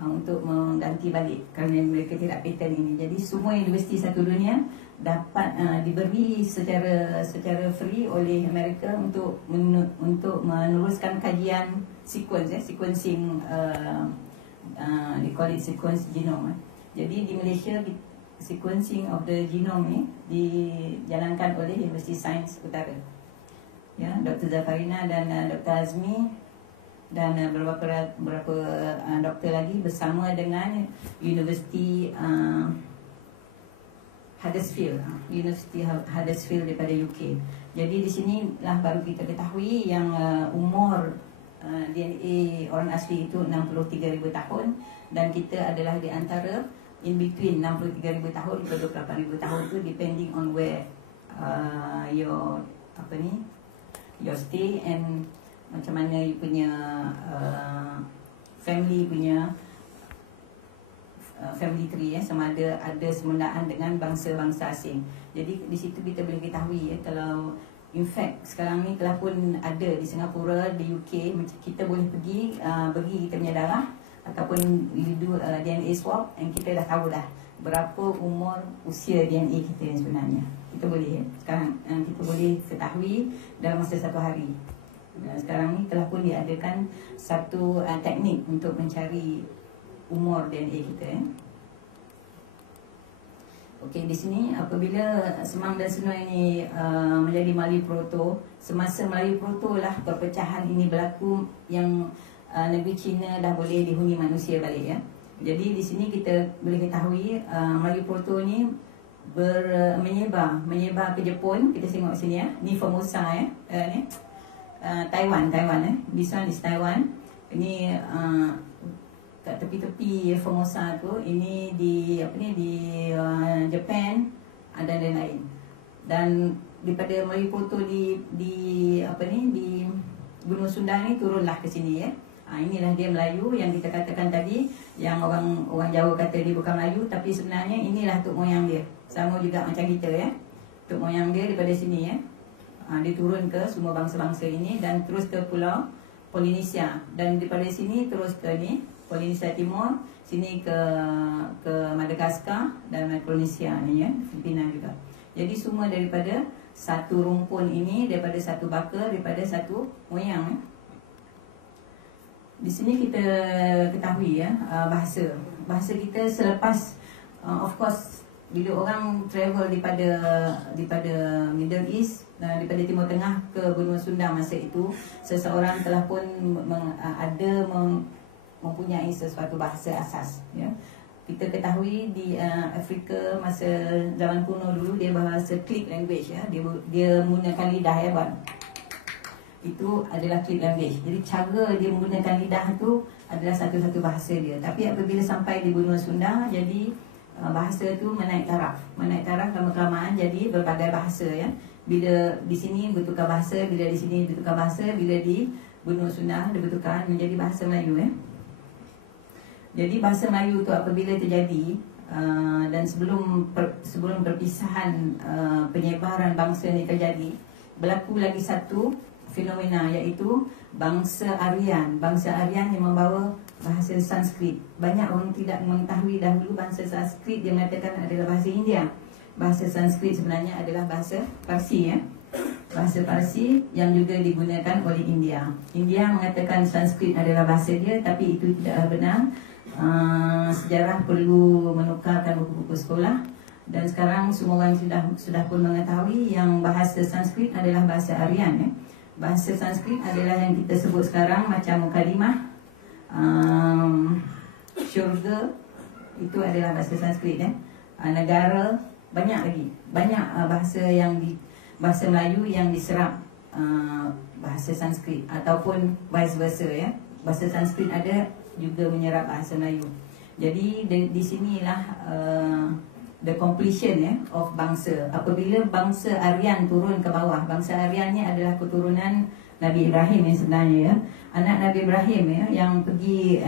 untuk mengganti balik kerana mereka tidak paten ini. Jadi semua universiti satu dunia dapat diberi secara free oleh Amerika untuk meneruskan kajian sequencing, they call it sequence genome. Jadi di Malaysia sequencing of the genome ni dijalankan oleh Universiti Sains Utara. Ya, Dr. Zafarina dan Dr. Azmi dan beberapa doktor lagi bersama dengan Universiti Huddersfield, Universiti Huddersfield daripada UK. Jadi di sini lah baru kita ketahui yang umur DNA orang asli itu 63,000 tahun, dan kita adalah di antara in between 63,000 tahun ke 28,000 tahun tu, depending on where your stay and macam mana you punya family punya family tree sama ada semundaan dengan bangsa-bangsa asing. Jadi di situ kita boleh ketahui kalau in fact sekarang ni telah pun ada di Singapura, di UK, kita boleh pergi bagi kita punya darah ataupun you do DNA swab, and kita dah tahu dah berapa umur usia DNA kita yang sebenarnya. Kita boleh sekarang kita boleh ketahui dalam masa 1 hari. Sekarang ni telah pun diadakan satu teknik untuk mencari umur DNA kita. Okey, di sini apabila Semang dan Senoi ini menjadi Melayu Proto, semasa Melayu Proto lah perpecahan ini berlaku, yang negeri China dah boleh dihuni manusia balik ya. Jadi di sini kita boleh ketahui Melayu Proto ni menyebar ke Jepun. Kita tengok sini ya. Ni Formosa ya. Ni Taiwan. This one is Taiwan. Ini kat tepi-tepi Formosa tu. Ini di Japan dan lain-lain. Dan daripada Melayu Proto di Gunung Sundang ni turunlah ke sini ya. Inilah dia Melayu yang kita katakan tadi, yang orang Jawa kata dia bukan Melayu, tapi sebenarnya inilah tok moyang dia. Sama juga macam kita ya. tok moyang dia daripada sini ya. Dia turun ke semua bangsa-bangsa ini dan terus ke pulau Polinesia, dan daripada sini terus ke ni Polinesia Timur, sini ke Madagaskar dan Micronesia ni ya, Filipina juga. Jadi semua daripada satu rumpun ini, daripada satu baka, daripada satu moyang ya. Di sini kita ketahui ya, bahasa kita selepas of course bila orang travel daripada Middle East, daripada Timur Tengah ke benua Sunda masa itu, seseorang telah pun mempunyai sesuatu bahasa asas ya. Kita ketahui di Afrika masa zaman kuno dulu dia bahasa Click language ya. Dia menggunakan lidah ya, Bang. Itu adalah Click language. Jadi cara dia menggunakan lidah tu adalah satu-satu bahasa dia. Tapi apabila sampai di benua Sunda, jadi bahasa tu menaik taraf lama-kelamaan jadi berbagai bahasa ya. Bila di sini bertukar bahasa, bila di sini bertukar bahasa, bila di benua Sunda dia bertukar menjadi bahasa Melayu ya. Jadi bahasa Melayu tu apabila terjadi dan sebelum perpisahan penyebaran bangsa ni terjadi, berlaku lagi satu fenomena, iaitu bangsa Aryan. Bangsa Aryan yang membawa bahasa Sanskrit. Banyak orang tidak mengetahui dahulu bahasa Sanskrit dia mengatakan adalah bahasa India. Bahasa Sanskrit sebenarnya adalah bahasa Parsi ya. Bahasa Parsi yang juga digunakan oleh India. India mengatakan Sanskrit adalah bahasa dia, tapi itu tidaklah benar. Sejarah perlu menukarkan buku-buku sekolah, dan sekarang semua orang sudah pun mengetahui yang bahasa Sanskrit adalah bahasa Aryan ya. Bahasa Sanskrit adalah yang kita sebut sekarang macam mukalimah, syurga, itu adalah bahasa Sanskrit ya. Negara, banyak lagi, banyak bahasa Melayu yang diserap bahasa Sanskrit ataupun vice versa ya. Bahasa Sanskrit ada juga menyerap bahasa Melayu. Jadi di sinilah the completion ya of bangsa. Apabila bangsa Aryan turun ke bawah, bangsa Aryan ni adalah keturunan Nabi Ibrahim yang sebenarnya ya. Anak Nabi Ibrahim ya, yang pergi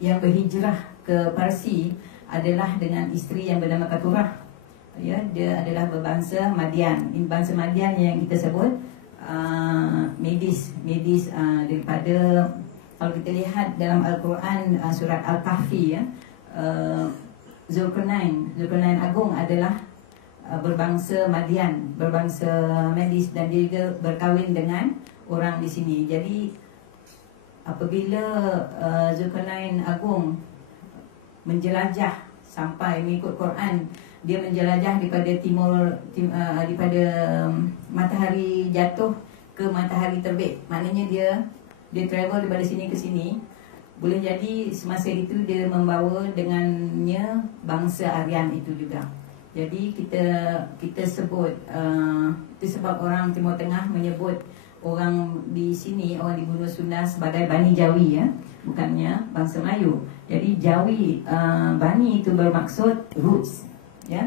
yang berhijrah ke Parsi adalah dengan isteri yang bernama Keturah. Ya, dia adalah berbangsa Madian. Ini bangsa Madian yang kita sebut Medis daripada, kalau kita lihat dalam Al-Quran surat Al-Kahfi ya, Zulkarnain Agung adalah berbangsa Madian, berbangsa Medis, dan dia juga berkahwin dengan orang di sini. Jadi apabila Zulkarnain Agung menjelajah sampai mengikut Quran, dia menjelajah daripada daripada matahari jatuh ke matahari terbit. Maknanya dia travel daripada sini ke sini. Boleh jadi semasa itu dia membawa dengannya bangsa Aryan itu juga. Jadi kita sebut itu sebab orang Timur Tengah menyebut orang di sini, orang di benua Sunda sebagai Bani Jawi ya, bukannya bangsa Melayu. Jadi Jawi, Bani itu bermaksud roots ya,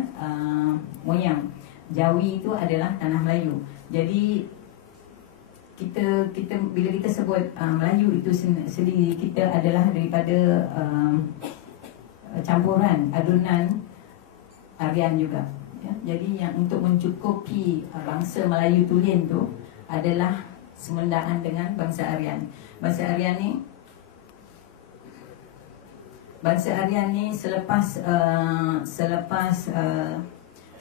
moyang. Jawi itu adalah tanah Melayu. Jadi kita bila kita sebut Melayu itu sendiri, kita adalah daripada campuran adunan Aryan juga ya. Jadi yang untuk mencukupi bangsa Melayu Tulen tu adalah semendaan dengan bangsa Aryan. Bangsa Aryan ni selepas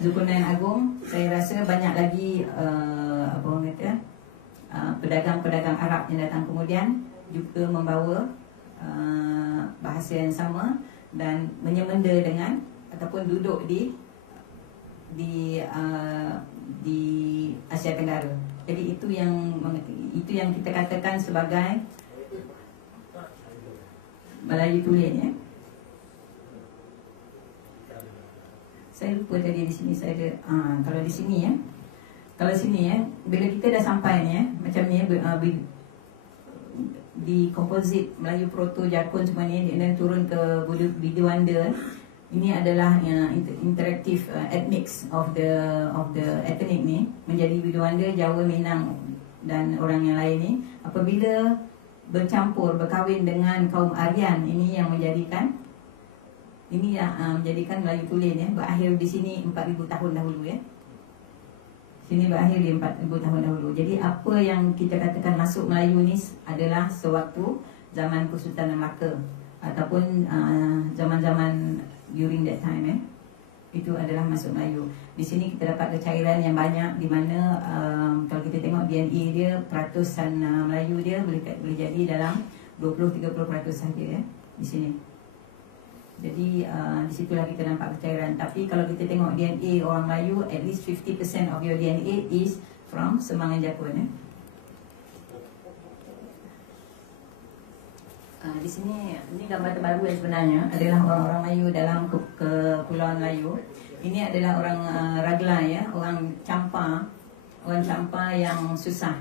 Zulkarnain Agung, saya rasa banyak lagi apa orang kata pedagang-pedagang Arab yang datang kemudian juga membawa bahasa yang sama dan menyemenda dengan ataupun duduk di Asia Tenggara. Jadi itu yang kita katakan sebagai Melayu Tulen ya. Saya lupa tadi di sini saya ada kalau di sini ya. Kalau sini ya, bila kita dah sampai ni ya, macam ni ya, di komposit Melayu Proto Jakun semua ni, dan turun ke Biduanda. Ini adalah interaktif ethnics of the ethnic ni menjadi Biduanda, Jawa, Minang dan orang yang lain ni. Apabila bercampur, berkahwin dengan kaum Aryan, ini yang menjadikan Ini menjadikan Melayu tulen ya, berakhir di sini 4,000 tahun dahulu ya. Sini berakhir di 4,000 tahun dahulu. Jadi apa yang kita katakan masuk Melayu ni adalah sewaktu zaman Kesultanan Melaka ataupun zaman-zaman during that time ya. Itu adalah masuk Melayu. Di sini kita dapat cairan yang banyak, di mana kalau kita tengok DNA dia, peratusan Melayu dia boleh jadi dalam 20-30% saja ya di sini. Jadi di situlah kita nampak kecairan. Tapi kalau kita tengok DNA orang Melayu, at least 50% of your DNA is from Semangan Jakun ya. Di sini, ini gambar terbaru yang sebenarnya adalah orang-orang Melayu dalam Kepulauan Melayu. Ini adalah orang Ragla ya, orang Campa yang susah.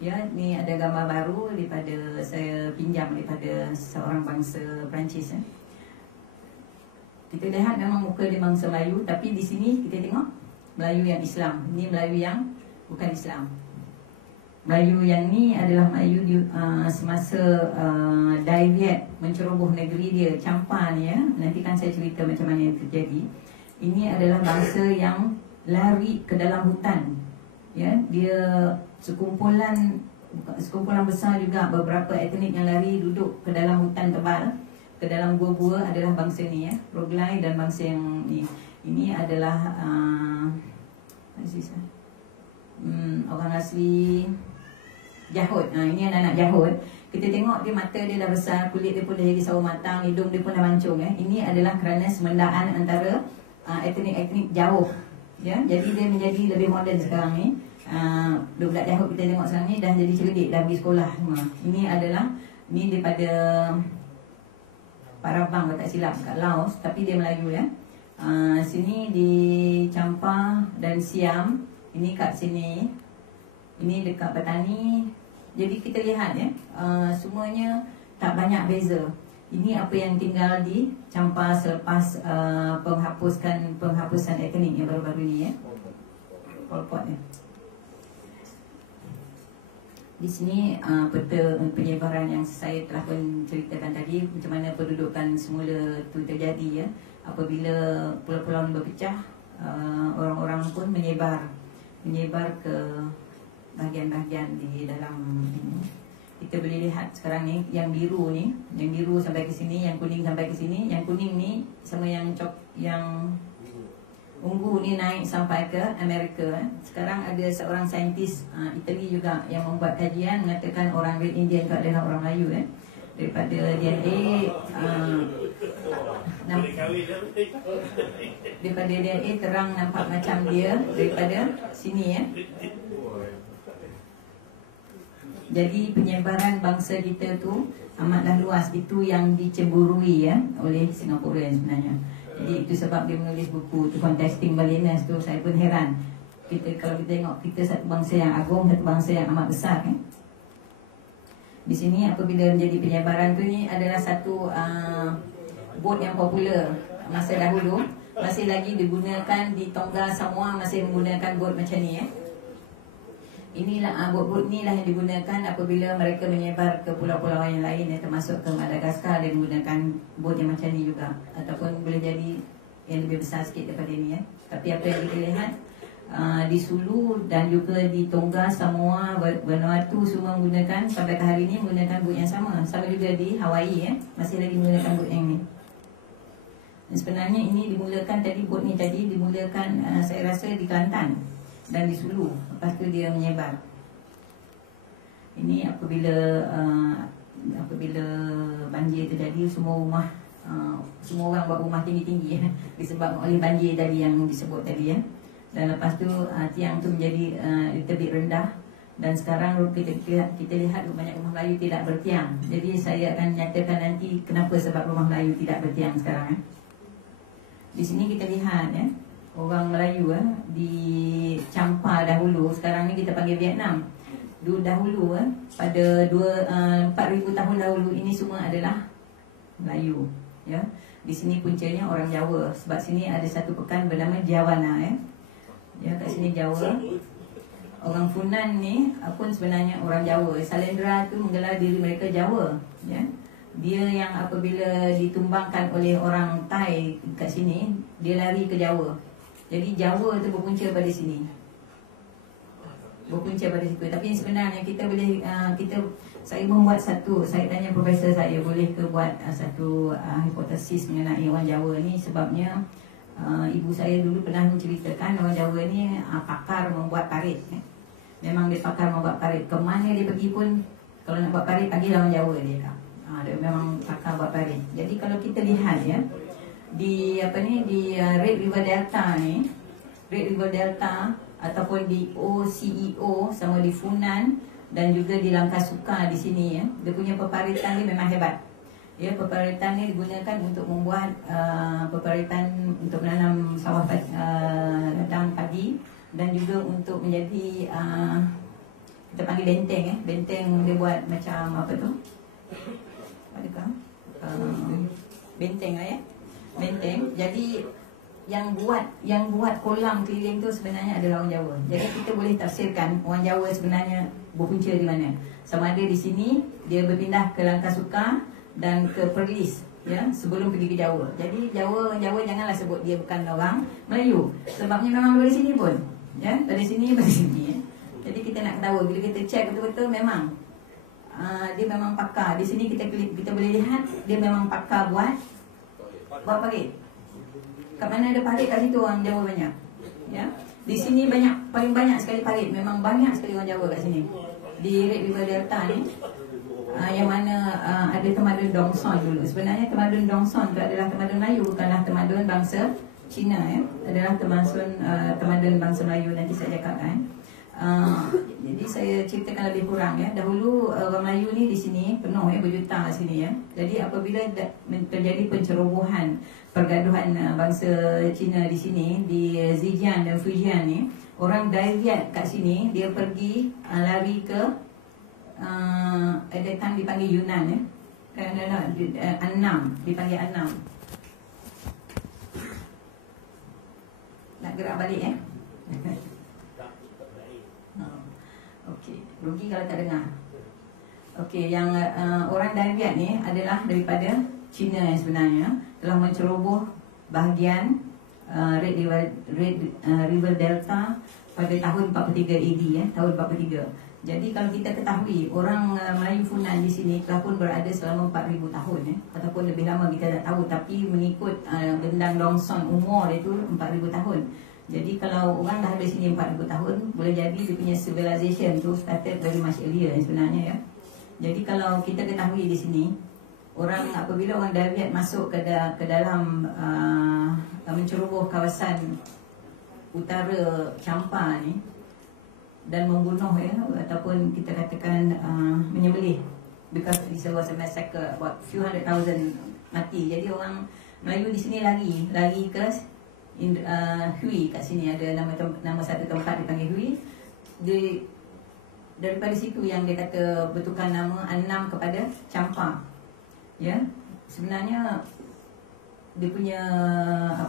Ya, ni ada gambar baru daripada saya pinjam daripada seorang bangsa Perancis ya. Kita lihat memang muka dia bangsa Melayu, tapi di sini kita tengok Melayu yang Islam. Ini Melayu yang bukan Islam. Melayu yang ni adalah Melayu di, semasa Dai Viet menceroboh negeri dia, Campa ni ya. Nanti kan saya cerita macam mana yang terjadi. Ini adalah bangsa yang lari ke dalam hutan. Ya, dia sekumpulan besar juga, beberapa etnik yang lari duduk ke dalam hutan tebal, ke dalam gua-gua adalah bangsa ni ya, Roglai dan bangsa yang ni. Ini adalah orang asli Jahud. Ini anak-anak Jahud. Kita tengok dia, mata dia dah besar, kulit dia pun dah jadi sawo matang, hidung dia pun dah mancung ya. Ini adalah kerana semendaan antara etnik-etnik jauh ya. Jadi dia menjadi lebih moden sekarang ni. Budak Jahud kita tengok sekarang ni dah jadi cerdik, dah pergi sekolah semua. Ini adalah daripada Parabang kalau tak silap, kat Laos, tapi dia Melayu ya. Sini di Campa dan Siam, ini kat sini, ini dekat Petani. Jadi kita lihat ya, semuanya tak banyak beza. Ini apa yang tinggal di Campa selepas penghapusan etnik yang baru-baru ni ya, Pol Pot ya. Di sini peta penyebaran yang saya telah pun ceritakan tadi, macam mana pendudukan semula itu terjadi ya. Apabila pulau-pulau berpecah, orang-orang pun menyebar ke bahagian-bahagian di dalam ini. Kita boleh lihat sekarang ni, yang biru sampai ke sini, yang kuning sampai ke sini. Yang kuning ni sama yang ungu ni naik sampai ke Amerika. Sekarang ada seorang saintis Itali juga yang membuat kajian mengatakan orang Red Indian itu adalah orang Melayu daripada DNA daripada DNA terang nampak macam dia daripada sini ya. Jadi penyebaran bangsa kita tu amatlah luas. Itu yang dicemburui ya oleh Singapura sebenarnya. Jadi itu sebab dia menulis buku tu, Contesting Balinese tu. Saya pun heran. Kalau kita tengok, kita satu bangsa yang agung, satu bangsa yang amat besar Di sini apabila menjadi penyebaran tu, ni adalah satu bot yang popular masa dahulu. Masih lagi digunakan di Tonga, Samoa masih menggunakan bot macam ni Inilah bot-bot ni lah yang digunakan apabila mereka menyebar ke pulau-pulau yang lain termasuk ke Madagaskar. Dia menggunakan bot yang macam ni juga, ataupun boleh jadi yang lebih besar sikit daripada ni Tapi apa yang kita lihat di Sulu dan juga di Tonga, Samoa, Vanuatu semua menggunakan, sampai ke hari ni menggunakan bot yang sama. Sama juga di Hawaii masih lagi menggunakan bot yang ni. Dan sebenarnya ini dimulakan bot ni dimulakan saya rasa di Kelantan dan di Sulu. Lepas tu dia menyebar. Ini apabila banjir terjadi, semua orang buat rumah tinggi-tinggi disebabkan oleh banjir tadi yang disebut tadi Dan lepas tu tiang tu menjadi lebih rendah. Dan sekarang kita lihat banyak rumah Melayu tidak bertiang. Jadi saya akan nyatakan nanti kenapa sebab rumah Melayu tidak bertiang sekarang Di sini kita lihat orang Melayu di Campa dahulu, sekarang ni kita panggil Vietnam. Dahulu pada 4,000 tahun dahulu, ini semua adalah Melayu ya. Di sini puncanya orang Jawa, sebab sini ada satu pekan bernama Jawana ya, kat sini Jawa. Orang Funan ni pun sebenarnya orang Jawa. Salendra tu menggelar diri mereka Jawa ya. dia yang apabila ditumbangkan oleh orang Thai kat sini, dia lari ke Jawa. Jadi Jawa tu berpunca pada sini, berpunca pada situ. Tapi sebenarnya kita boleh saya membuat saya tanya profesor saya, boleh ke buat satu hipotesis mengenai orang Jawa ni. Sebabnya ibu saya dulu pernah menceritakan orang Jawa ni pakar membuat parit. Memang dia pakar membuat parit. Kemana dia pergi pun, kalau nak buat parit, panggil orang Jawa dia dah. Dia memang pakar buat parit. Jadi kalau kita lihat ya, di Red River Delta ni, Red River Delta ataupun di OCEO sama di Funan dan juga di Langkasuka di sini ya, dia punya peparitan ni memang hebat. Ya, peparitan ni digunakan untuk membuat peparitan untuk menanam sawah ladang padi, dan juga untuk menjadi kita panggil benteng ya. Benteng dia buat macam apa tu? Adakah? Benteng lah ya. Benteng. Jadi yang buat kolam keliling tu sebenarnya adalah orang Jawa. Jadi kita boleh tafsirkan orang Jawa sebenarnya berpunca di mana. Sama ada di sini dia berpindah ke Langkasuka dan ke Perlis ya, sebelum pergi ke Jawa. Jadi Jawa janganlah sebut dia bukan orang Melayu, sebabnya memang dari sini pun ya, dari sini ya. Jadi kita nak tahu, bila kita cek betul-betul memang dia memang pakar. Di sini kita boleh lihat dia memang pakar buat parit. Kat mana ada parit, kat situ orang Jawa banyak ya. Di sini paling banyak sekali parit. Memang banyak sekali orang Jawa kat sini di Red River Delta ni. Yang mana ada tamadun Dongson dulu. Sebenarnya tamadun Dongson itu adalah tamadun Melayu, bukanlah tamadun bangsa Cina ya. Adalah tamadun bangsa Melayu, nanti saya cakapkan. Jadi saya ceritakan lebih kurang ya. Dahulu orang Melayu ni di sini penuh ya, berjuta kat sini ya. Jadi apabila terjadi pencerobohan pergaduhan bangsa Cina di sini, di Zhejiang dan Fujian ni, orang Dayak kat sini dia pergi lari ke at that time dipanggil Yunan ya. Annam, dipanggil Annam. Nak gerak balik ya. Okey, rugi kalau tak dengar. Okey, yang orang Dayak ni adalah daripada Cina yang sebenarnya telah menceroboh bahagian Red River Delta pada tahun 43 AD ya, tahun 43. Jadi kalau kita ketahui orang Melayu Funan di sini telah pun berada selama 4,000 tahun ya, ataupun lebih lama kita tak tahu, tapi mengikut gendang Dongson umur dia tu 4,000 tahun. Jadi kalau orang dah ada sini 4,000 tahun, boleh jadi dia punya civilization tu started very much earlier sebenarnya ya. Jadi kalau kita ketahui di sini, orang apabila orang Dayak masuk ke dalam menceroboh kawasan utara Champa ni dan membunuh ya, ataupun kita katakan menyembelih, because it was a massacre, about few hundred thousand mati. Jadi orang Melayu di sini lari ke Hui. Kat sini ada nama satu tempat dipanggil Hui. Daripada situ yang dia kata bertukar nama Annam kepada Champa ya. Sebenarnya dia punya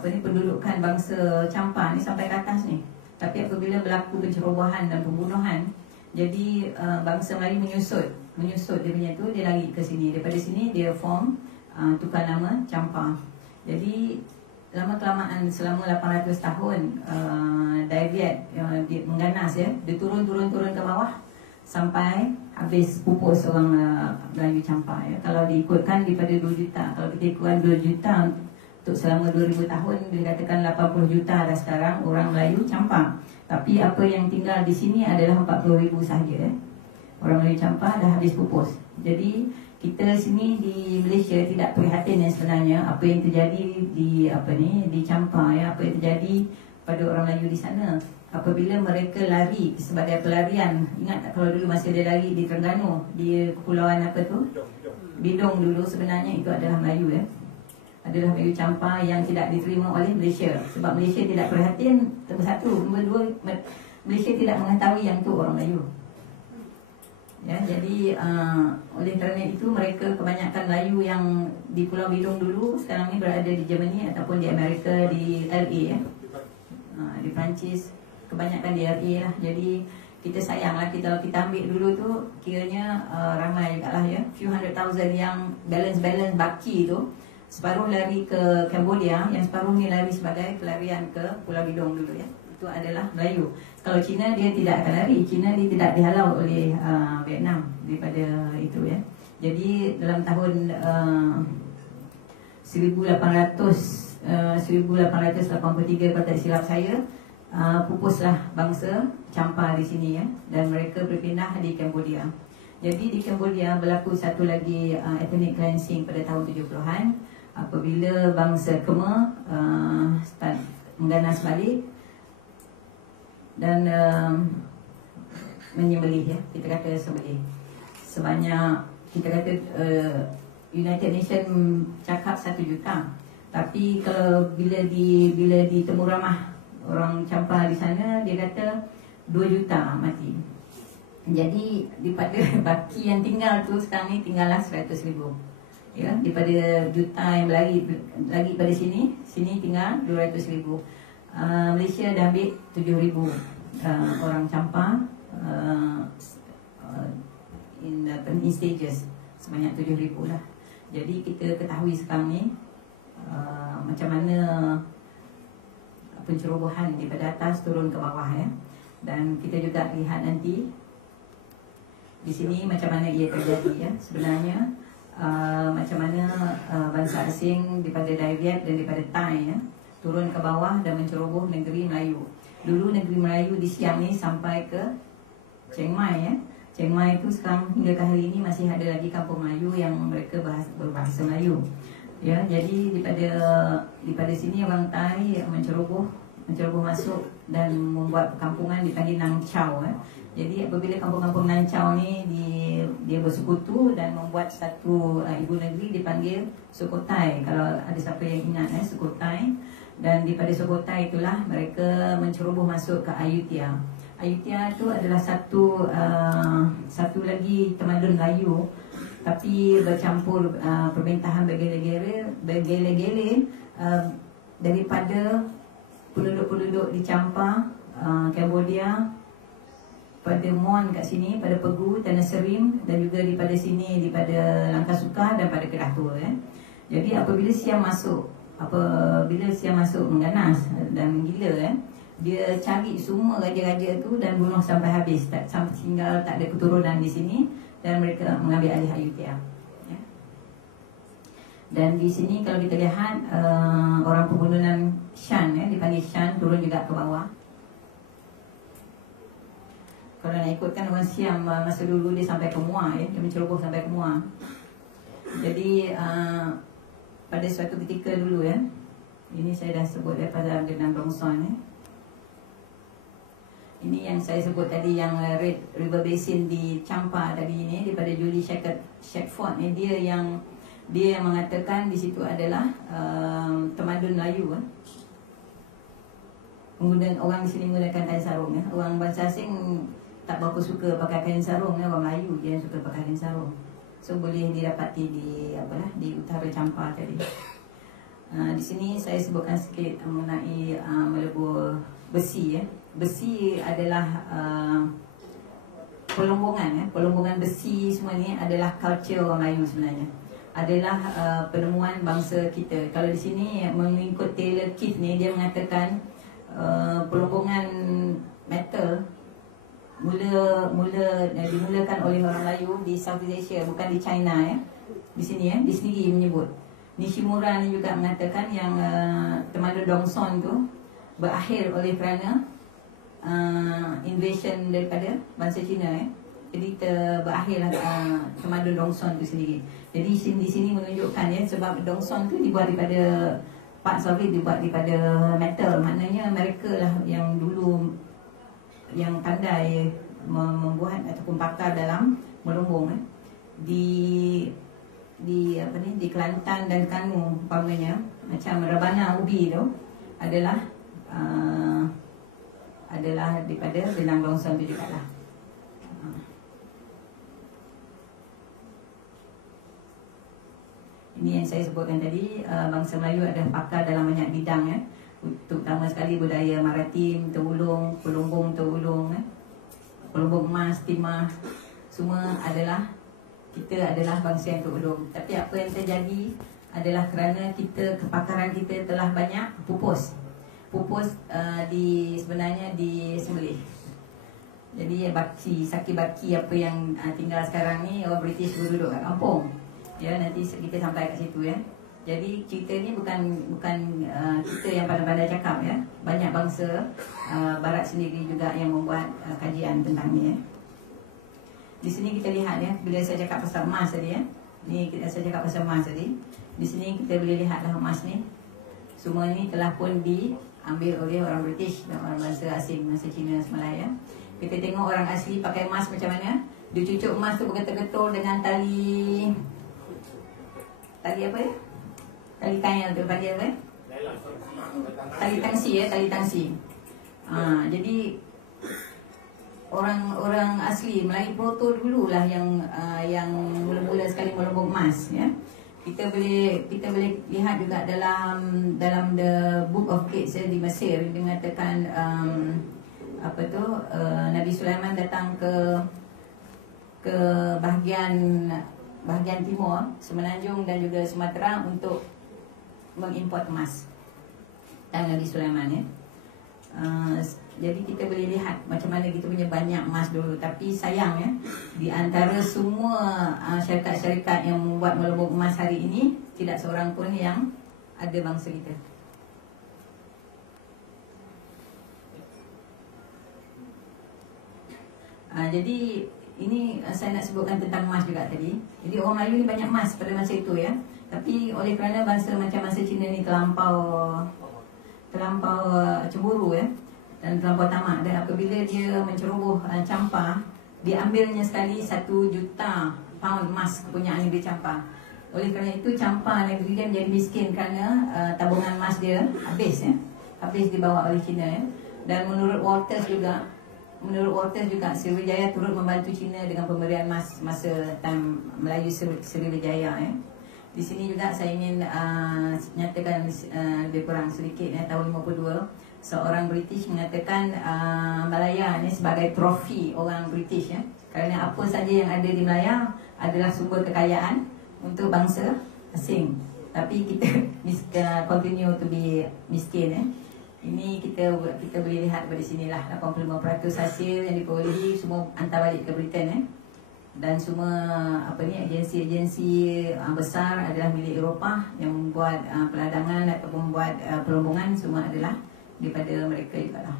pendudukan bangsa Champa ni sampai ke atas ni. Tapi apabila berlaku pencerobohan dan pembunuhan, jadi bangsa Melayu menyusut dia punya tu, dia lari ke sini. Daripada sini dia form tukar nama Champa. Jadi lama-kelamaan selama 800 tahun Dayak dia mengganas ya, dia turun ke bawah sampai habis pupus orang Melayu Champa ya. Kalau diikutkan daripada 2 juta, kalau kita ikutkan 2 juta untuk selama 2000 tahun, dikatakan 80 juta dah sekarang orang Melayu Champa. Tapi apa yang tinggal di sini adalah 40,000 sahaja ya. Orang Melayu Champa dah habis pupus. Jadi kita sini di Malaysia tidak prihatin yang sebenarnya apa yang terjadi di Champa ya, apa yang terjadi pada orang Melayu di sana. Apabila mereka lari sebagai pelarian, ingat tak kalau dulu masih ada lari di Terengganu, di kepulauan apa tu? Bidong dulu, sebenarnya itu adalah Melayu ya. Adalah Melayu Champa yang tidak diterima oleh Malaysia. Sebab Malaysia tidak perhatian, nombor satu. Nombor dua, Malaysia tidak mengetahui yang tu orang Melayu ya. Jadi oleh kerana itu mereka kebanyakan Melayu yang di Pulau Bidong dulu sekarang ni berada di Germany ataupun di Amerika, di LA ya. Di Perancis, kebanyakan di LA lah. Jadi kita sayang lah, kalau kita ambil dulu tu kiranya ramai juga lah ya, few hundred thousand yang balance baki tu, separuh lari ke Cambodia, yang separuh ni lari sebagai pelarian ke Pulau Bidong dulu ya. Itu adalah Melayu. Kalau Cina dia tidak akan lari, Cina dia tidak dihalau oleh Vietnam daripada itu ya. Jadi dalam tahun 1883 kalau tak silap saya, pupuslah bangsa Champa di sini ya, dan mereka berpindah di Cambodia. Jadi di Cambodia berlaku satu lagi ethnic cleansing pada tahun 70-an apabila bangsa Khmer start mengganas balik dan menyembelih ya, kita kata sembelih sebanyak, kita kata United Nations cakap 1 juta, tapi kalau bila ditemu ramah orang Champa di sana, dia kata 2 juta mati. Jadi daripada baki yang tinggal tu sekarang ni tinggallah 100,000 ya, daripada juta yang lagi pada sini tinggal 200,000. Malaysia dah ambil 7,000 orang Champa in stages, sebanyak 7,000 lah. Jadi kita ketahui sekarang ni macam mana pencerobohan daripada atas turun ke bawah ya. Dan kita juga lihat nanti di sini macam mana ia terjadi ya. Sebenarnya macam mana bangsa asing daripada Dayak dan daripada Thai ya, turun ke bawah dan menceroboh negeri Melayu. Dulu negeri Melayu di Siam ni sampai ke Chiang Mai ya. Chiang Mai itu sekarang hingga ke hari ini masih ada lagi kampung Melayu yang mereka berbahasa Melayu. Ya, jadi daripada sini orang Thai menceroboh masuk dan membuat perkampungan dipanggil Nang Chau ya. Jadi apabila kampung-kampung Nang Chau ni dia bersekutu dan membuat satu ibu negeri dipanggil Sukhothai. Kalau ada siapa yang ingat Sukhothai. Dan daripada Sukhothai itulah mereka menceroboh masuk ke Ayutthaya. Ayutthaya itu adalah satu lagi tamadun Melayu, tapi bercampur permintaan bergele-gele daripada penduduk-penduduk di Champa, Cambodia, pada Mon kat sini, pada Pegu, Tanah Serim, dan juga daripada sini, daripada Langkah Sukar dan pada Kedah Tua ya. Jadi apabila Siam masuk mengganas dan menggila ya, dia cari semua raja-raja tu dan bunuh sampai habis, sampai tinggal tak ada keturunan di sini, dan mereka mengambil alih Ayutthaya ya. Dan di sini kalau kita lihat orang pegunungan Shan ya, dipanggil Shan, turun juga ke bawah. Kalau nak ikutkan orang Siam masa dulu dia sampai ke Muar ya, dia menceroboh sampai ke Muar. Jadi pada suatu ketika dulu ya, ini saya dah sebut daripada Genang Dongson ya. Ini yang saya sebut tadi, yang Red River Basin di Champa tadi ini, daripada Julie Shackford ni, dia yang mengatakan di situ adalah tamadun Melayu. Orang di sini menggunakan kain sarung ya. Orang bangsa asing tak berapa suka pakai kain sarung ya, orang Melayu dia yang suka pakai kain sarung. So boleh didapati di utara Champa tadi. Di sini saya sebutkan sikit mengenai melebur besi ya. Besi adalah pelonggongan besi semua ni adalah culture orang Melayu sebenarnya. Adalah penemuan bangsa kita. Kalau di sini mengikut Taylor Keith ni, dia mengatakan pelonggongan metal dimulakan oleh orang Melayu di Southeast Asia, bukan di China ya. Di sini ya, di sini menyebut. Nishimura ni juga mengatakan yang tamadun Dongson tu berakhir oleh kerana invasion daripada bangsa Cina ya. Jadi berakhirlah tamadun Dongson tu sendiri. Jadi di sini menunjukkan ya, sebab Dongson tu dibuat daripada parts of it dibuat daripada metal. Maknanya mereka lah yang dulu yang pandai membuat ataupun pakar dalam melumbung di Kelantan dan Kanu umpamanya, macam rebana ubi tu adalah daripada benang Dongson tu jugalah. Ini yang saya sebutkan tadi, bangsa Melayu ada pakar dalam banyak bidang ya. Terutama sekali budaya maritim, terulung, pelumbung terulung kelompok emas, timah, semua adalah kita adalah bangsa yang terulung. Tapi apa yang terjadi adalah kerana kita, kepakaran kita telah banyak pupus sebenarnya di sembelih. Jadi saki baki apa yang tinggal sekarang ni, orang British duduk kat kampung. Ya, nanti kita sampai kat situ ya. Jadi cerita ni bukan kita yang pandai-pandai cakap ya. Banyak bangsa barat sendiri juga yang membuat kajian tentang ni ya. Di sini kita lihat ya, bila saya cakap pasal emas tadi ya. Saya cakap pasal emas tadi. Di sini kita boleh lihatlah emas ni. Semua ni telah pun diambil oleh orang British dan orang bangsa asing, bangsa Cina Semalaya. Kita tengok orang asli pakai emas macam mana. Dia cucuk emas tu bergetul-getul dengan tali apa ya? Tali kain tu panggil apa? Tali tangsi ya, tali tangsi. Jadi orang asli Melayu Proto dululah yang mula-mula sekali melembung emas ya. Kita boleh lihat juga dalam the Book of Gates ya, di Mesir dia mengatakan Nabi Sulaiman datang ke bahagian timur Semenanjung dan juga Sumatera untuk mengimport emas. Dan Nabi Sulaiman ya. Jadi kita boleh lihat macam mana kita punya banyak emas dulu. Tapi sayang ya, di antara semua syarikat-syarikat yang membuat melembung emas hari ini, tidak seorang pun yang ada bangsa kita. Jadi ini saya nak sebutkan tentang emas juga tadi. Jadi orang Melayu ni banyak emas pada masa itu ya. Tapi oleh kerana bangsa macam bangsa Cina ni terlampau cemburu ya, dan terlampau tamak, dan apabila dia menceroboh campar, diambilnya sekali 1 juta pound emas kepunyaan dia campar. Oleh kerana itu campar negeri dia menjadi miskin kerana tabungan emas dia habis dibawa oleh Cina ya. Dan menurut Walters juga Sriwijaya turut membantu Cina dengan pemberian emas masa time Melayu Sriwijaya ya. Di sini juga saya ingin nyatakan lebih kurang sedikit ya, tahun 52 seorang British mengatakan Malaya ni sebagai trofi orang British ya. Kerana apa saja yang ada di Malaya adalah sumber kekayaan untuk bangsa asing. Tapi kita continue to be miskin ya. Ini kita boleh lihat pada sinilah 85% hasil yang diperolehi semua hantar balik ke Britain ya. Dan semua agensi-agensi besar adalah milik Eropah yang membuat peladangan ataupun membuat perlombongan, semua adalah daripada mereka juga lah.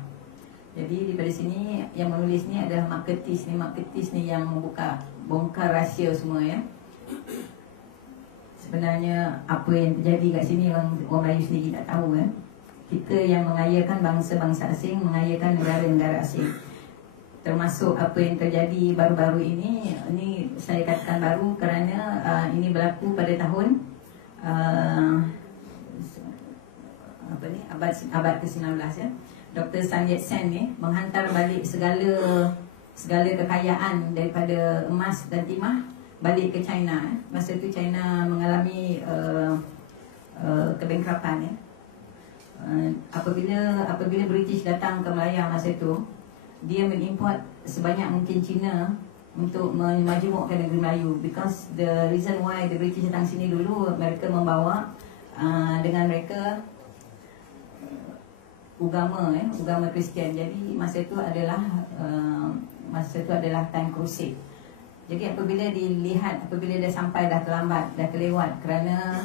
Jadi daripada sini yang menulis ni adalah Mark Curtis ni yang bongkar rahsia semua ya. Sebenarnya apa yang terjadi kat sini orang Melayu sendiri tak tahu ya. Kita yang mengayakan bangsa-bangsa asing, mengayakan negara-negara asing. Termasuk apa yang terjadi baru-baru ini saya katakan baru kerana ini berlaku pada tahun abad ke-19 ya. Dr. Sun Yat-sen ni menghantar balik segala kekayaan daripada emas dan timah balik ke China. Masa tu China mengalami kebangkrutan ya. Apabila British datang ke Malaya masa itu, dia mengimport sebanyak mungkin Cina untuk memajemukkan negeri Melayu. Because the reason why the British datang sini dulu, mereka membawa dengan mereka agama Kristian. Jadi masa itu adalah time crusade. Jadi apabila dia sampai dah terlambat, dah terlewat kerana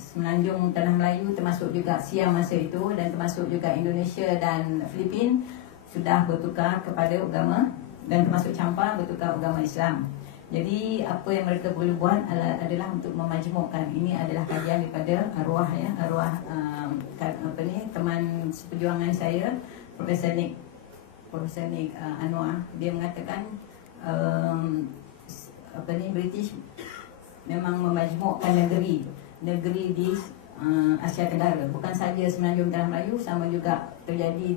Semenanjung Tanah Melayu termasuk juga Siam masa itu dan termasuk juga Indonesia dan Filipin sudah bertukar kepada agama dan termasuk campar bertukar agama Islam. Jadi apa yang mereka boleh buat adalah untuk memajemukkan. Ini adalah kajian daripada arwah teman seperjuangan saya, Profesor Nick Anwar. Dia mengatakan British memang memajemukkan negeri di Asia Tenggara, bukan saja Semenanjung Tanah Melayu, sama juga terjadi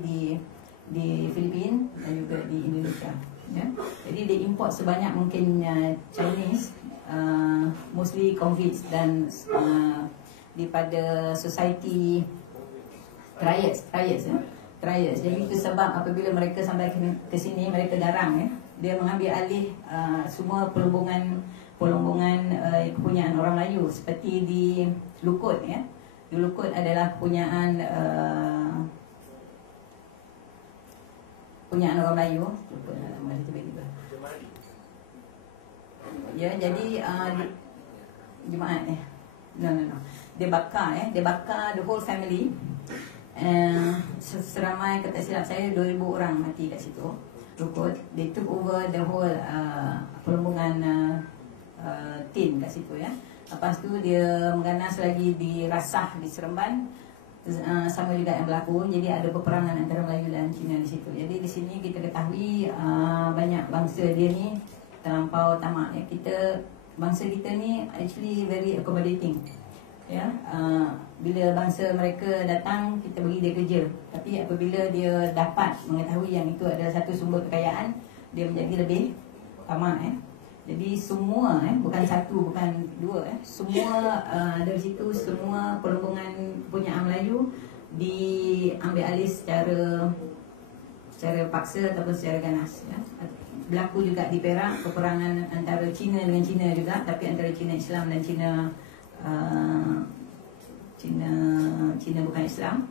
di Filipina dan juga di Indonesia ya. Jadi dia import sebanyak mungkin Chinese, mostly convicts dan daripada society riots ya. trials. Jadi itu sebab apabila mereka sampai ke sini, mereka garang ya. Dia mengambil alih semua perlumbungan kepunyaan orang Melayu, seperti di Lukut ya. Di Lukut adalah kepunyaan orang Melayu. Ya, jadi jemaat no. Dia bakar dia bakar the whole family. Seramai, kata silap saya, 2,000 orang mati kat situ. Lukut, they took over the whole perlumbungan tin kat situ ya. Lepas tu dia mengganas lagi di Rasah, di Seremban, sama juga yang berlaku. Jadi ada peperangan antara Melayu dan Cina di situ. Jadi di sini kita ketahui banyak bangsa dia ni terlampau tamak ya. Bangsa kita ni actually very accommodating ya. Bila bangsa mereka datang, kita bagi dia kerja. Tapi apabila dia dapat mengetahui yang itu adalah satu sumber kekayaan, dia menjadi lebih tamak ya. Jadi semua bukan satu, bukan dua semua dari situ, semua perlumbungan kepunyaan Melayu diambil alih secara paksa ataupun secara ganas ya. Berlaku juga di Perak peperangan antara Cina dengan Cina juga, tapi antara Cina Islam dan Cina bukan Islam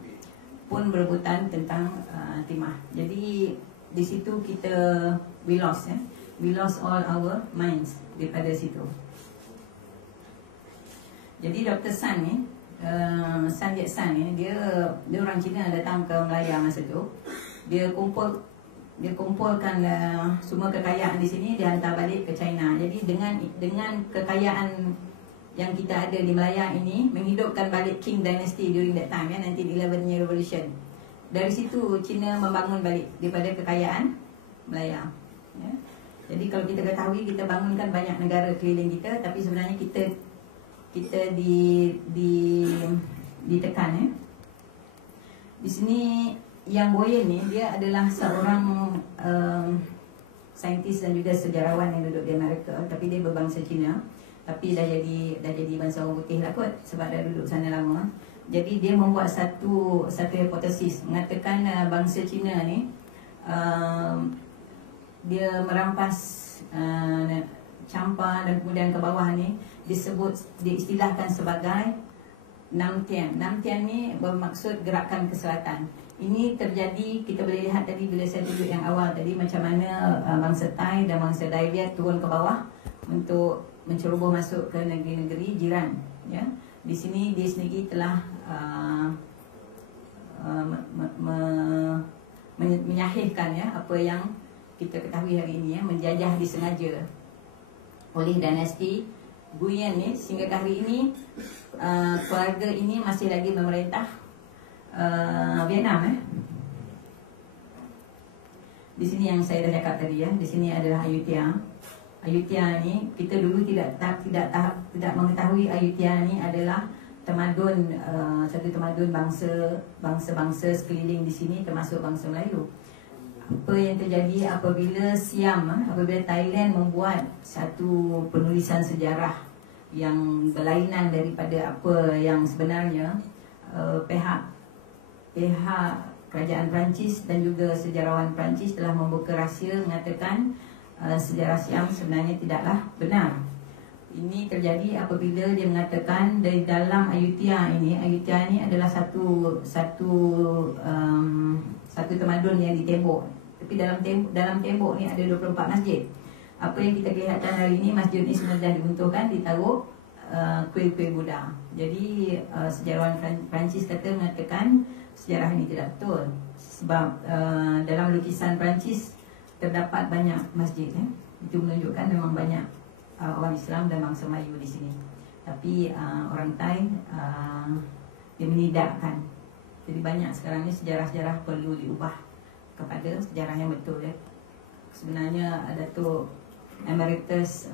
pun berebutan tentang timah. Jadi di situ we lost all our minds daripada situ. Jadi Dr. San ni, Sun Yat-sen ni, dia orang Cina datang ke Melaya masa tu. Dia kumpulkan semua kekayaan di sini, dia hantar balik ke China. Jadi dengan kekayaan yang kita ada di Melaya ini, menghidupkan balik Qing Dynasty during that time ya, 1911 year revolution. Dari situ Cina membangun balik daripada kekayaan Melaya ya. Jadi kalau kita ketahui, kita bangunkan banyak negara keliling kita, tapi sebenarnya kita ditekan ya. Di sini Yang Boyan ni, dia adalah seorang saintis dan juga sejarawan yang duduk di Amerika, tapi dia berbangsa Cina. Tapi dah jadi bangsa orang putih lah kot, sebab dah duduk sana lama. Jadi dia membuat satu hipotesis mengatakan bangsa Cina ni dia merampas Champa dan kemudian ke bawah ni diistilahkan sebagai Namtian. Namtian ni bermaksud gerakan ke selatan. Ini terjadi, kita boleh lihat tadi bila saya tunjuk yang awal tadi, macam mana bangsa Thai dan bangsa Dayak turun ke bawah untuk menceroboh masuk ke negeri-negeri jiran ya. Di sini dia sendiri telah menyahihkan ya apa yang kita ketahui hari ini ya, menjajah disengaja oleh dinasti Guian ni. Sehingga hari ini keluarga ini masih lagi memerintah Vietnam ya. Di sini yang saya dah cakap tadi ya, di sini adalah Ayutthaya. Ayutthaya ni kita dulu tidak mengetahui Ayutthaya ni adalah tamadun, satu tamadun bangsa sekeliling di sini, termasuk bangsa Melayu. Apa yang terjadi apabila Thailand membuat satu penulisan sejarah yang berlainan daripada apa yang sebenarnya, pihak kerajaan Perancis dan juga sejarawan Perancis telah membuka rahsia mengatakan sejarah Siam sebenarnya tidaklah benar. Ini terjadi apabila dia mengatakan dari dalam Ayutthaya ini adalah satu tamadun yang ditembok. Tapi dalam tembok ni ada 24 masjid. Apa yang kita kelihatan hari ini, masjid ni sebenarnya dah diuntuhkan, ditaruh kuil-kuil Buddha. Jadi sejarawan Perancis mengatakan sejarah ini tidak betul, sebab dalam lukisan Perancis terdapat banyak masjid ya. Itu menunjukkan memang banyak orang Islam dan bangsa Melayu di sini. Tapi orang Thai dia menidakkan. Jadi banyak sekarang ni sejarah-sejarah perlu diubah kepada sejarah yang betul ya. Sebenarnya Datuk Emeritus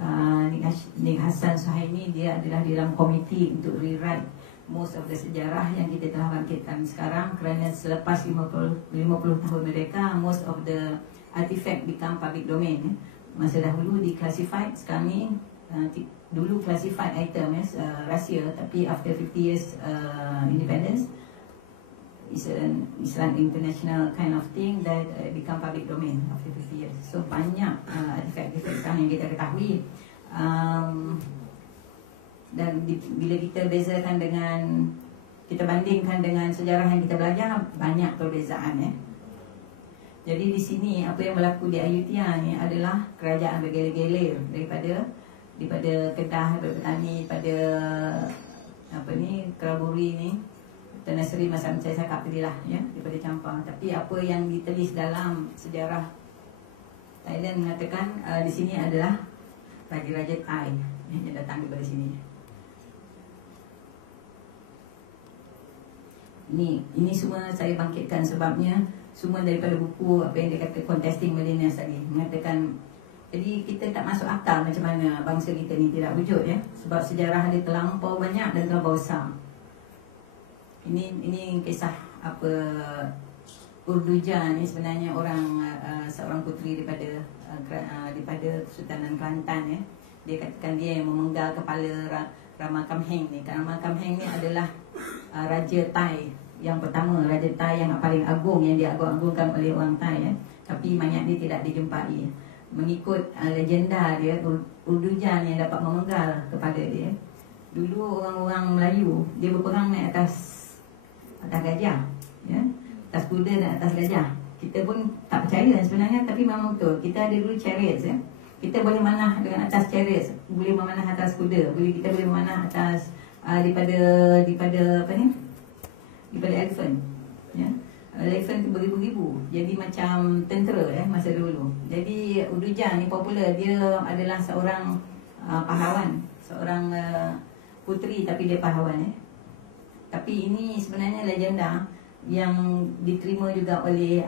Nik Hassan Suhaimi, dia adalah di dalam komiti untuk rewrite most of the sejarah yang kita telah bangkitkan sekarang, kerana selepas 50 tahun mereka, most of the artifact become public domain ya. Masa dahulu di-classified, sekarang ni dulu classified item rahsia, tapi after 50 years independence, it's an international kind of thing that become public domain after 50 years. So banyak artifak-artifak sekarang yang kita ketahui. Dan bila kita bezakan dengan, kita bandingkan dengan sejarah yang kita belajar, banyak perbezaan ya. Jadi di sini apa yang berlaku di Ayutthaya ni adalah kerajaan bergelir-gelir daripada Kedah, daripada petani, pada apa ni, Keraburi ni, Tanah Seri macam saya cakap tadi lah ya, daripada Campar. Tapi apa yang ditulis dalam sejarah Thailand mengatakan di sini adalah Raja-Raja Thai yang datang daripada sini. Ini semua saya bangkitkan sebabnya semua daripada buku apa yang dia kata Contesting Millennials tadi, mengatakan jadi kita tak masuk akal macam mana bangsa kita ni tidak wujud ya, sebab sejarah dia terlampau banyak dan terlampau besar. Ini kisah apa Urduja ni sebenarnya seorang puteri daripada Kesultanan Kelantan ya. Dia katakan dia yang memenggal kepala Rama Kamheng ni. Rama Kamheng ni adalah Raja Thai yang pertama, Raja Thai yang paling agung, yang diagung-agungkan oleh orang Thai ya. Tapi mayat dia tidak dijumpai. Mengikut legenda dia, Urduja ni yang dapat memenggal kepala dia. Dulu orang-orang Melayu dia berperang naik atas gajah ya, atas kuda dan atas gajah. Kita pun tak percaya sebenarnya, tapi memang betul. Kita ada dulu chariots ya. Kita boleh memanah dengan atas chariots, boleh memanah atas kuda, kita boleh memanah atas daripada apa ni? Daripada elephant ya. Elephant tu beribu-ribu. Jadi macam tentera ya masa dulu. Jadi Urduja ni popular, dia adalah seorang pahlawan, seorang puteri tapi dia pahlawan ya. Tapi ini sebenarnya legenda yang diterima juga oleh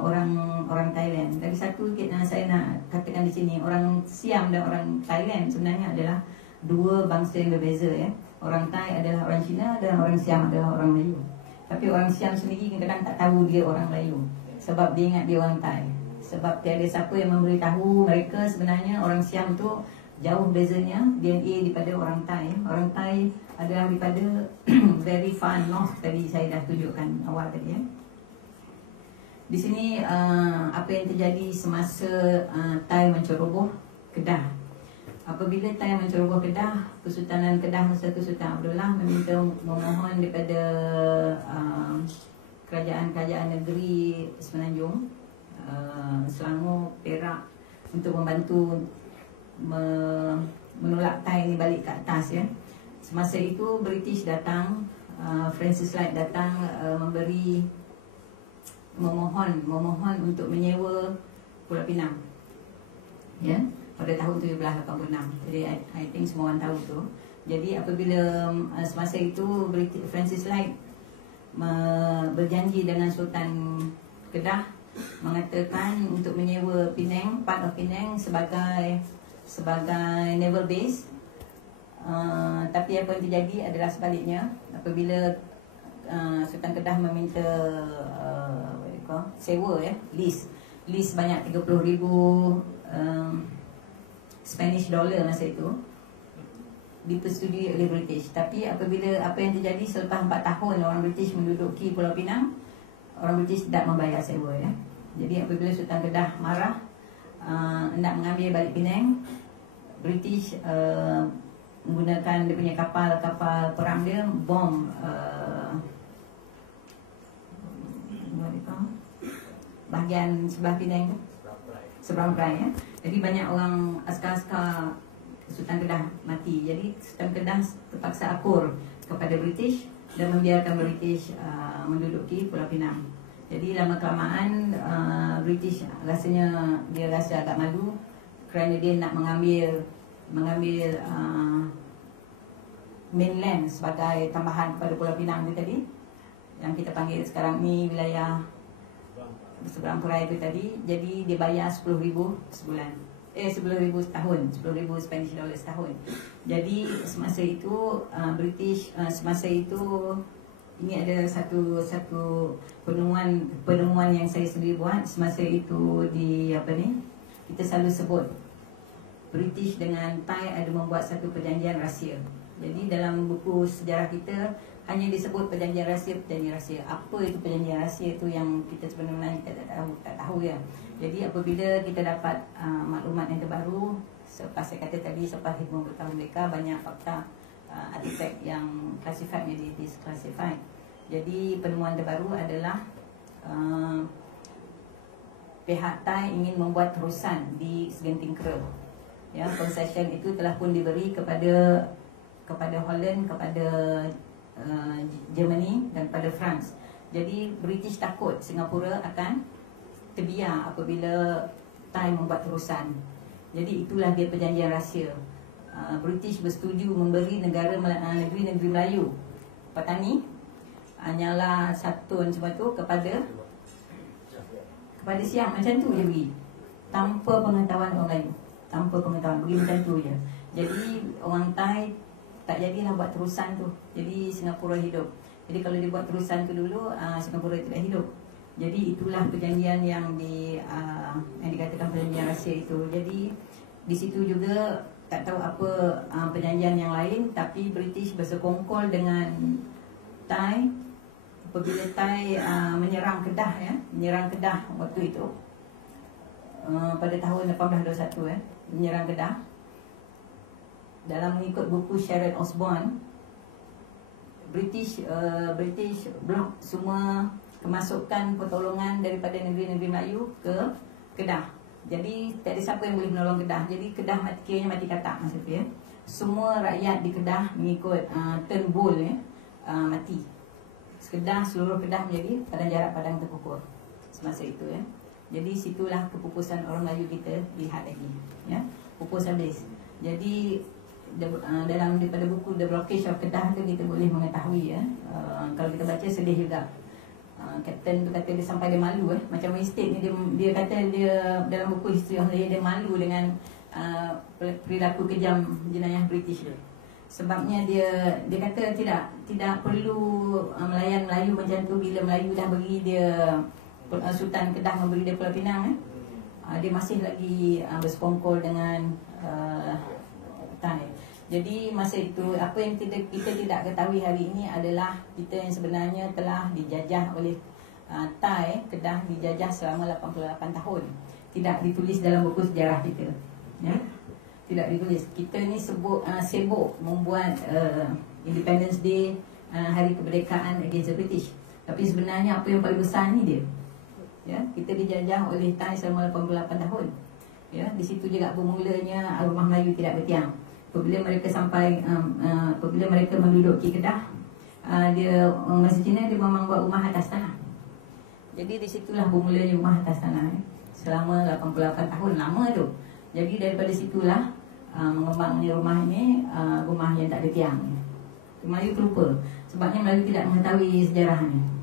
orang Thailand. Dari satu saya nak katakan di sini, orang Siam dan orang Thailand sebenarnya adalah dua bangsa yang berbeza ya. Orang Thai adalah orang Cina dan orang Siam adalah orang Melayu. Tapi orang Siam sendiri kadang-kadang tak tahu dia orang Melayu, sebab dia ingat dia orang Thai. Sebab tiada siapa yang memberitahu mereka sebenarnya orang Siam tu jauh bezanya DNA daripada orang Thai. Orang Thai adalah daripada very far north, tadi saya dah tunjukkan awal tadi ya. Di sini apa yang terjadi semasa Thai menceroboh Kedah. Apabila Thai menceroboh Kedah, Kesultanan Kedah masa itu Sultan Abdullah memohon daripada kerajaan-kerajaan negeri Semenanjung, Selangor, Perak untuk membantu menolak Thai ni balik ke atas ya. Semasa itu British datang, Francis Light datang memohon untuk menyewa Pulau Pinang ya, pada tahun 1786. Jadi I think semua orang tahu tu. Jadi apabila semasa itu Francis Light berjanji dengan Sultan Kedah mengatakan untuk menyewa Penang, part of Penang sebagai naval base. Tapi apa yang terjadi adalah sebaliknya. Apabila Sultan Kedah meminta sewa ya, lease banyak 30,000 Spanish dollar masa itu, dipersetujui oleh British. Tapi apabila apa yang terjadi selepas 4 tahun orang British menduduki Pulau Pinang, orang British tidak membayar sewa ya. Jadi apabila Sultan Kedah marah hendak mengambil balik Penang, British menggunakan dia punya kapal perang dia, bom bahagian sebelah Penang tu, seberang perai ya. Jadi banyak orang askar-askar Sultan Kedah mati. Jadi Sultan Kedah terpaksa akur kepada British dan membiarkan British menduduki Pulau Pinang. Jadi lama kelamaan British rasanya dia rasa agak malu kerana dia nak mengambil mainland sebagai tambahan kepada Pulau Pinang itu tadi, yang kita panggil sekarang ni wilayah seberang perai itu tadi. Jadi dia bayar 10,000 sebulan, 10,000 setahun, 10,000 Spanish dollars setahun. Jadi semasa itu British semasa itu ini ada satu penemuan yang saya sendiri buat semasa itu di kita selalu sebut British dengan Thai ada membuat satu perjanjian rahsia. Jadi dalam buku sejarah kita hanya disebut perjanjian rahsia. Apa itu perjanjian rahsia itu yang kita sebenarnya kita tak tahu ya. Jadi apabila kita dapat maklumat yang terbaru, selepas saya kata tadi, selepas 50 tahun mereka banyak fakta artifak yang classified menjadi disclassified. Jadi penemuan terbaru adalah pihak Thai ingin membuat terusan di segenting kera. Ya, concession itu telah pun diberi kepada Holland, kepada Germany dan pada France. Jadi British takut Singapura akan terbiar apabila Thai membuat terusan. Jadi itulah dia perjanjian rahsia. British bersetuju memberi negeri-negeri Melayu Patani, Nyala, Satun semua tu kepada Siam, macam tu je beri, tanpa pengetahuan orang Melayu, tanpa pengetahuan, beri macam tu je. Jadi orang Thai tak jadilah buat terusan tu. Jadi Singapura hidup. Jadi kalau dia buat terusan tu dulu, Singapura tidak hidup. Jadi itulah perjanjian yang dikatakan perjanjian rahsia itu. Jadi di situ juga tak tahu apa perjanjian yang lain, tapi British bersekongkol dengan Thai apabila Thai menyerang Kedah, ya, menyerang Kedah waktu itu pada tahun 1821, menyerang Kedah. Dalam mengikut buku Sharon Osborne, British blok semua kemasukan pertolongan daripada negeri-negeri Melayu ke Kedah. Jadi tak ada siapa yang boleh menolong Kedah. Jadi Kedah kiranya mati katak masa tu, ya. Semua rakyat di Kedah mengikut Turnbull, ya, mati. Seluruh Kedah menjadi padang jarak, padang terkukur semasa itu, ya. Jadi situlah kepupusan orang Melayu kita lihat lagi, ya. Pupus habis. Jadi dalam daripada buku The Blockage of Kedah tu kita boleh mengetahui, ya. Kalau kita baca sedih juga. Kapten tu kata dia sampai dia malu, macam Winstead ni dia kata dia dalam buku History of Malaya dia malu dengan perilaku kejam jenayah British dia. Sebabnya dia kata tidak perlu melayan Melayu macam tu. Bila Melayu dah beri dia Sultan Kedah memberi dia Pulau Pinang, dia masih lagi bersekongkol dengan Thai. Jadi masa itu apa yang kita tidak ketahui hari ini adalah kita yang sebenarnya telah dijajah oleh Thai. Kedah dijajah selama 88 tahun. Tidak ditulis dalam buku sejarah kita, ya. Tidak ditulis. Kita ni sibuk membuat Independence Day, hari kemerdekaan against the British. Tapi sebenarnya apa yang paling besar ni dia, ya, kita dijajah oleh Thai selama 88 tahun. Ya, di situ juga bermulanya rumah Melayu tidak bertiang. Apabila mereka apabila mereka menduduki Kedah, masa Cina dia memang buat rumah atas tanah. Jadi di situlah bermulanya rumah atas tanah, selama 88 tahun, lama tu. Jadi daripada situlah mengembangnya rumah ini, rumah yang tak ada tiang. Melayu terlupa, sebabnya Melayu tidak mengetahui sejarahnya.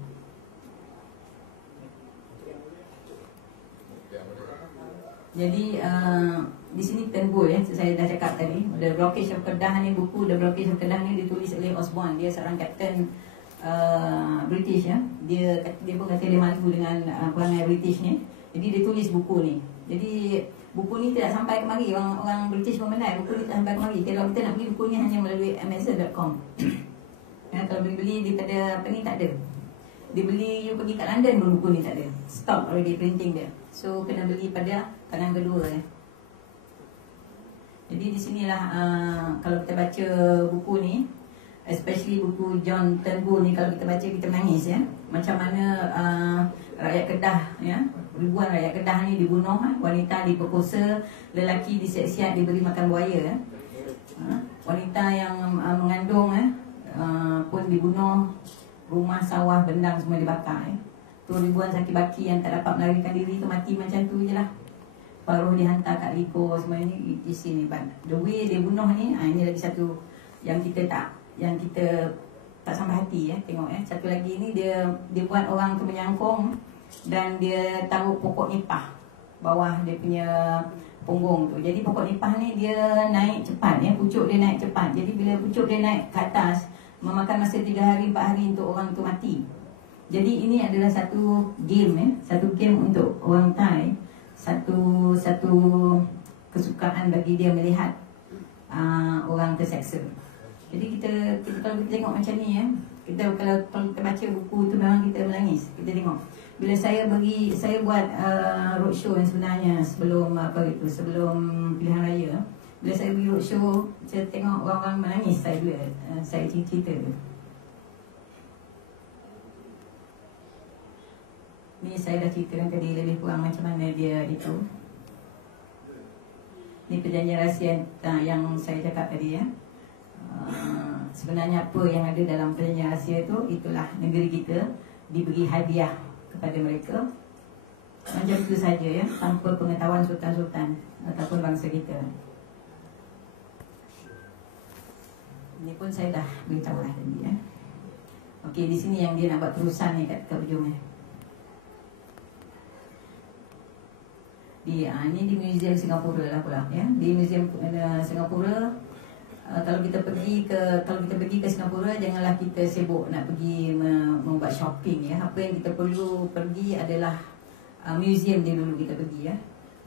Jadi di sini Turnbull, ya, saya dah cakap tadi, The Blockage of Kedah ni, buku The Blockage of Kedah ni ditulis oleh Osborne. Dia seorang kapten British, ya. Dia pun kata dia malu dengan perangai British ni. Jadi dia tulis buku ni. Jadi buku ni tidak sampai ke mari. Orang British memandai buku ni tak sampai ke mari. Kalau kita nak beli buku ni hanya melalui Amazon.com. Ya, kalau beli daripada apa ni tak ada. Dibeli you pergi kat London pun buku ni tak ada. Stop already printing dia. So kena beli pada kanan kedua, ya. Jadi di sinilah kalau kita baca buku ni, especially buku John Turnbull ni, kalau kita baca kita menangis, ya. Macam mana rakyat Kedah, ya, ribuan rakyat Kedah ni dibunuh, wanita diperkosa, lelaki disiap-siap diberi makan buaya, ya. Wanita yang mengandung pun dibunuh, rumah, sawah, bendang semua dibakar, ya. Tu ribuan saki-baki yang tak dapat melarikan diri tu mati macam tu je lah. Paruh dihantar kat Liko, semua ini di sini. The way dia bunuh ni, ini lagi satu yang kita tak sampai hati, ya, tengok, ya. Satu lagi ni dia buat orang tu menyangkung dan dia taruh pokok nipah bawah dia punya punggung tu. Jadi pokok nipah ni dia naik cepat, ya, pucuk dia naik cepat. Jadi bila pucuk dia naik ke atas, memakan masa 3 hari 4 hari untuk orang tu mati. Jadi ini adalah satu game, ya, satu game untuk orang Thai. Satu kesukaan bagi dia melihat orang terseksa. Jadi kita kalau kita tengok macam ni ya, kalau kita baca buku tu memang kita menangis. Kita tengok bila saya buat roadshow yang sebenarnya sebelum sebelum pilihan raya. Bila saya pergi roadshow, saya tengok orang-orang menangis saya cerita. Ni saya dah ceritakan tadi lebih kurang macam mana dia itu. Ni perjanjian rahsia yang saya cakap tadi ya. Sebenarnya apa yang ada dalam perjanjian rahsia itu, itulah negeri kita diberi hadiah kepada mereka. Macam itu saja ya, tanpa pengetahuan sultan-sultan ataupun bangsa kita. Ini pun saya dah beritahu lah tadi ya. Okey, di sini yang dia nak buat terusan ni kat ujungnya. Ini di Museum Singapura lah pula ya. Di Museum Singapura, kalau kita pergi ke Singapura, janganlah kita sibuk nak pergi membuat shopping ya. Apa yang kita perlu pergi adalah museum dia dulu kita pergi ya.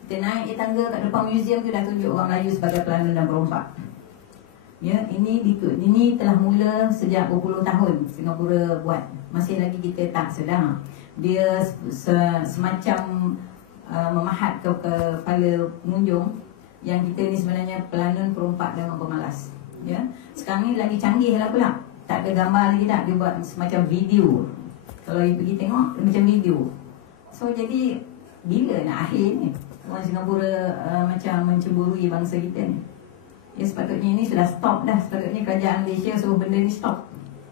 Kita naik tangga kat depan museum tu dah tunjuk orang Melayu sebagai pelana dan perompak. Ya, ini telah mula sejak berpuluh tahun Singapura buat. Masih lagi kita tak sedar. Dia semacam memahat ke kepala pengunjung yang kita ni sebenarnya pelanun, perompak dan pemalas. Ya, sekarang ni lagi canggih lah pula. Tak ada gambar lagi dah, dia buat semacam video. Kalau you pergi tengok macam video. So jadi bila nak akhir ni? Orang Singapura macam mencemburui bangsa kita ni. Ya, sepatutnya ini sudah stop dah. Sepatutnya kerajaan Malaysia suruh benda ni stop.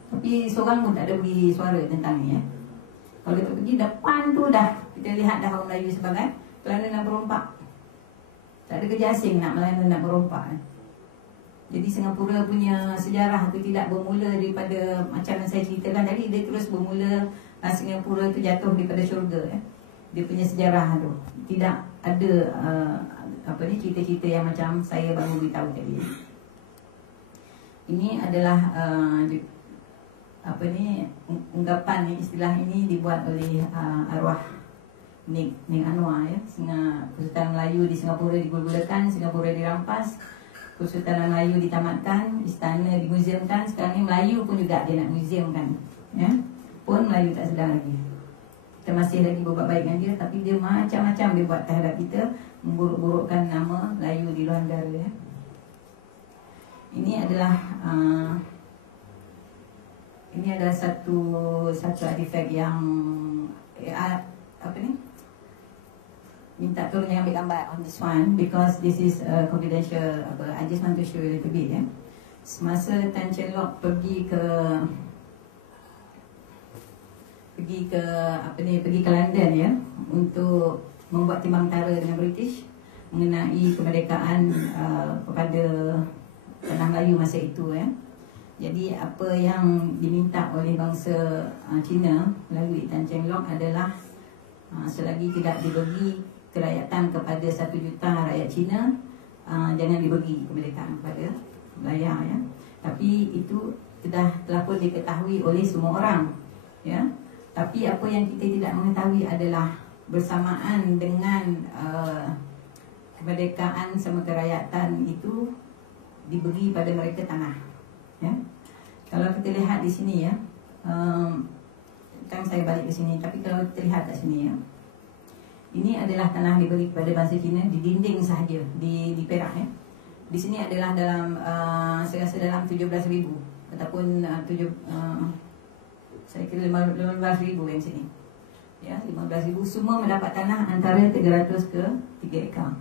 Tapi seorang pun tak ada bagi suara tentang ni ya. Kalau kita pergi depan tu dah, kita lihat dah orang Melayu sebagai pelana dan perompak. Tak ada kerja asing nak melana dan perompak. Jadi Singapura punya sejarah tu tidak bermula daripada macam yang saya ceritakan tadi. Dia terus bermula Singapura tu jatuh daripada syurga ya. Dia punya sejarah tu tidak ada cerita-cerita yang macam saya baru beritahu tadi. Ini adalah unggapan ni, istilah ini dibuat oleh arwah Nik Anwar ya. Kesultanan Melayu di Singapura digul-gulakan, Singapura dirampas, Kesultanan Melayu ditamatkan, istana dimuseumkan. Sekarang ni Melayu pun juga dia nak museumkan ya. Pun Melayu tak sedar lagi. Kita masih lagi berbuat baik dengan dia, tapi dia macam-macam dia buat terhadap kita, memburuk-burukkan nama Melayu di luar negara ya. Ini adalah satu artifak yang minta tolong jangan ambil gambar on this one because this is confidential. I just want to show you a little bit ya. Semasa Tan Cheng Lock pergi ke London ya untuk membuat timbang tara dengan British mengenai kemerdekaan kepada tanah Melayu masa itu ya. Jadi apa yang diminta oleh bangsa Cina melalui Tan Cheng Lock adalah selagi tidak diberi kerakyatan kepada 1 juta rakyat Cina, jangan diberi kemerdekaan kepada Melayu ya. Tapi itu telah pun diketahui oleh semua orang ya. Tapi apa yang kita tidak mengetahui adalah bersamaan dengan kemerdekaan sama kerakyatan itu diberi pada mereka tanah ya. Kalau kita lihat di sini ya, kan saya balik ke sini, tapi kalau kita lihat kat sini ya, ini adalah tanah diberi kepada bangsa Cina di dinding sahaja di Perak ya. Di sini adalah dalam saya rasa dalam 17,000 ataupun saya kira 15,000 yang sini ya, 15,000 semua mendapat tanah antara 300 ke 3 ekar.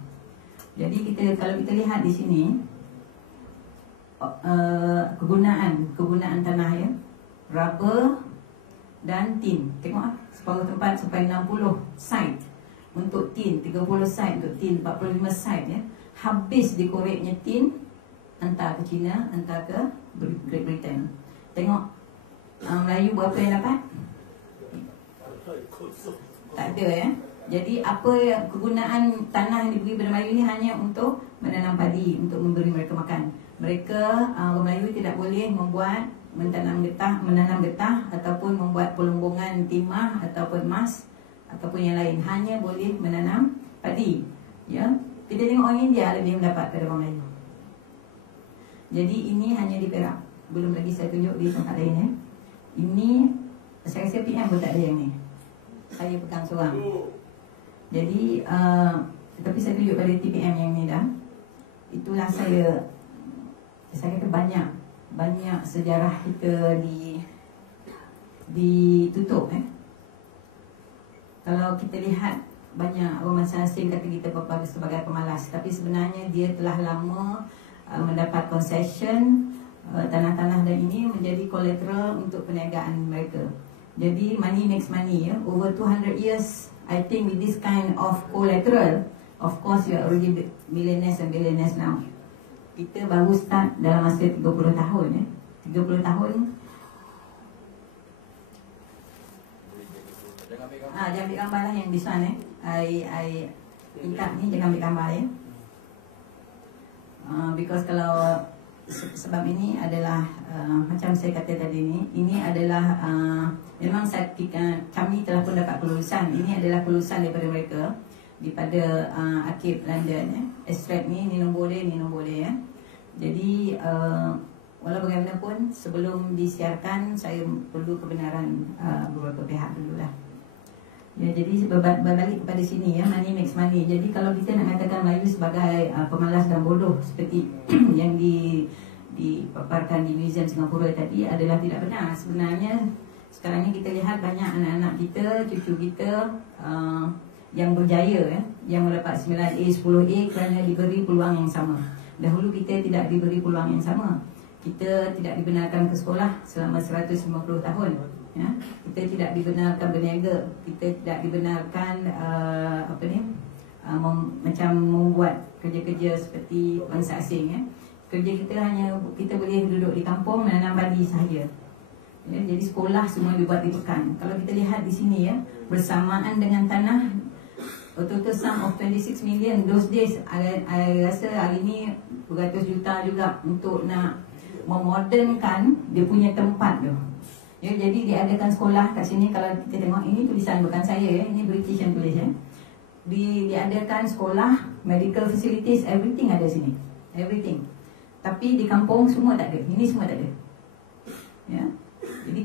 Jadi kalau kita lihat di sini kegunaan tanah ya, rubber dan tin. Tengok separuh tempat sampai 60 site untuk tin, 30 site untuk tin, 45 site ya. Habis dikoreknya tin, hantar ke China, hantar ke Great Britain. Tengok Melayu berapa yang dapat? Tak ada ya. Jadi apa kegunaan tanah yang diberi kepada Melayu ini hanya untuk menanam padi, untuk memberi mereka makan. Mereka orang Melayu tidak boleh menanam getah ataupun membuat pelumbungan timah ataupun emas ataupun yang lain. Hanya boleh menanam padi. Ya, kita tengok orang India lebih mendapat daripada orang Melayu. Jadi ini hanya di Perak. belum lagi saya tunjuk di tempat lain ya. Ini saya rasa PM pun tak ada yang ni. Saya pegang seorang. Jadi tapi saya tunjuk pada TPM yang ni dah. Itulah saya kata banyak sejarah kita ditutup Kalau kita lihat banyak orang masa asing kata kita sebagai pemalas, tapi sebenarnya dia telah lama mendapat concession tanah-tanah dan ini menjadi collateral untuk perniagaan mereka. Jadi money makes money ya. Over 200 years I think with this kind of collateral, of course you are already millionaires and billionaires now. Kita baru start dalam masa 30 tahun ya. 30 tahun. Jangan ambil gambar lah yang this one I minta ni jangan ambil gambar ya. Because kalau sebab ini adalah macam saya kata tadi ni, ini adalah memang kami telah pun dapat kelulusan. Ini adalah kelulusan daripada mereka daripada Arkib London ya. Extract ni nombor dia ya. Jadi walau bagaimanapun sebelum disiarkan saya perlu kebenaran beberapa pihak dululah. Ya, jadi berbalik kepada sini ya, money makes money. Jadi kalau kita nak katakan Melayu sebagai pemalas dan bodoh seperti yang dipaparkan di Museum Singapura tadi adalah tidak benar. Sebenarnya sekarang ni kita lihat banyak anak-anak kita, cucu kita yang berjaya yang mendapat 9A, 10A kerana diberi peluang yang sama. Dahulu kita tidak diberi peluang yang sama. Kita tidak dibenarkan ke sekolah selama 150 tahun. Ya, kita tidak dibenarkan berniaga, kita tidak dibenarkan macam membuat kerja-kerja seperti bangsa asing ya. Kerja kita hanya kita boleh duduk di kampung menanam padi sahaja. Ya, jadi sekolah semua dibuat di pekan. Kalau kita lihat di sini ya, bersamaan dengan tanah total sum of 26 million those days. I rasa hari ini beratus juta juga untuk nak memodernkan dia punya tempat tu. Ya, jadi diadakan sekolah kat sini. Kalau kita tengok ini tulisan bukan saya ya, ini British yang tulis ya. Diadakan sekolah, medical facilities, everything ada sini. Everything. Tapi di kampung semua tak ada. Ini semua tak ada. Ya. Jadi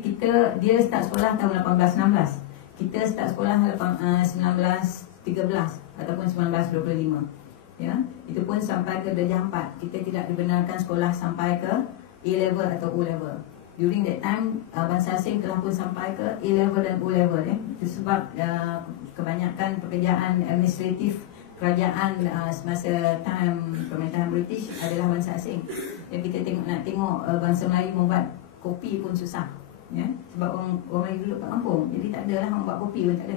dia start sekolah tahun 1816. Kita start sekolah 1913 ataupun 1925. Ya. Itu pun sampai ke darjah 4. Kita tidak dibenarkan sekolah sampai ke A level atau O level. During that time, bangsa asing telah pun sampai ke A level dan O level ya. Itu sebab kebanyakan pekerjaan administratif kerajaan semasa time pemerintahan British adalah bangsa asing. Dan kita nak tengok bangsa Melayu membuat kopi pun susah ya. Sebab orang Melayu duduk kat kampung. Jadi tak adalah orang buat kopi pun tak ada.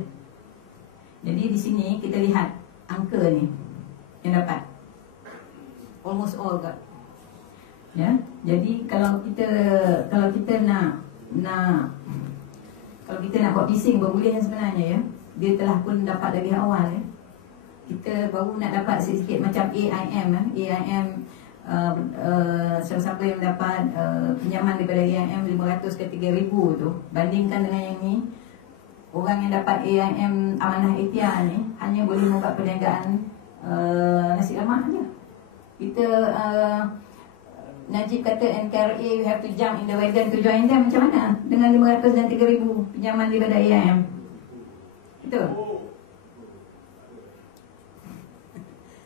Jadi di sini kita lihat angka ni yang dapat. Almost all got. Ya, jadi kalau kita nak buat bising bermula yang sebenarnya ya, dia telah pun dapat dari awal ya. Kita baru nak dapat sikit macam AIM siapa-siapa yang dapat pinjaman daripada AIM 500 ke 3,000 tu, bandingkan dengan yang ni, orang yang dapat AIM Amanah Ikhtiar ni hanya boleh membuat perniagaan nasi lemak saja. Kita Najib kata NKRA you have to jump in the wagon to join them. Macam mana dengan 500 dan 3,000 pinjaman daripada AIM? Betul?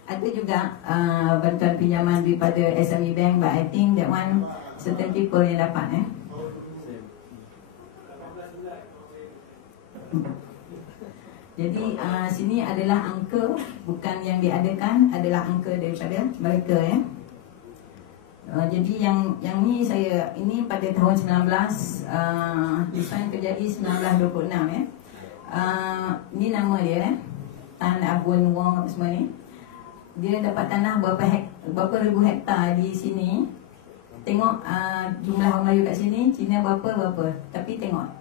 Ada juga bantuan pinjaman daripada SME Bank, but I think that one certain people yang dapat Jadi sini adalah angka, bukan yang diadakan, adalah angka daripada mereka ya. Jadi yang ni ini pada tahun 19 this one terjadi 1926 ya. Ni nama dia Tan Abun Wong semua ni. Dia dapat tanah berapa ribu hektar di sini. Tengok jumlah orang Melayu kat sini, Cina berapa. Tapi tengok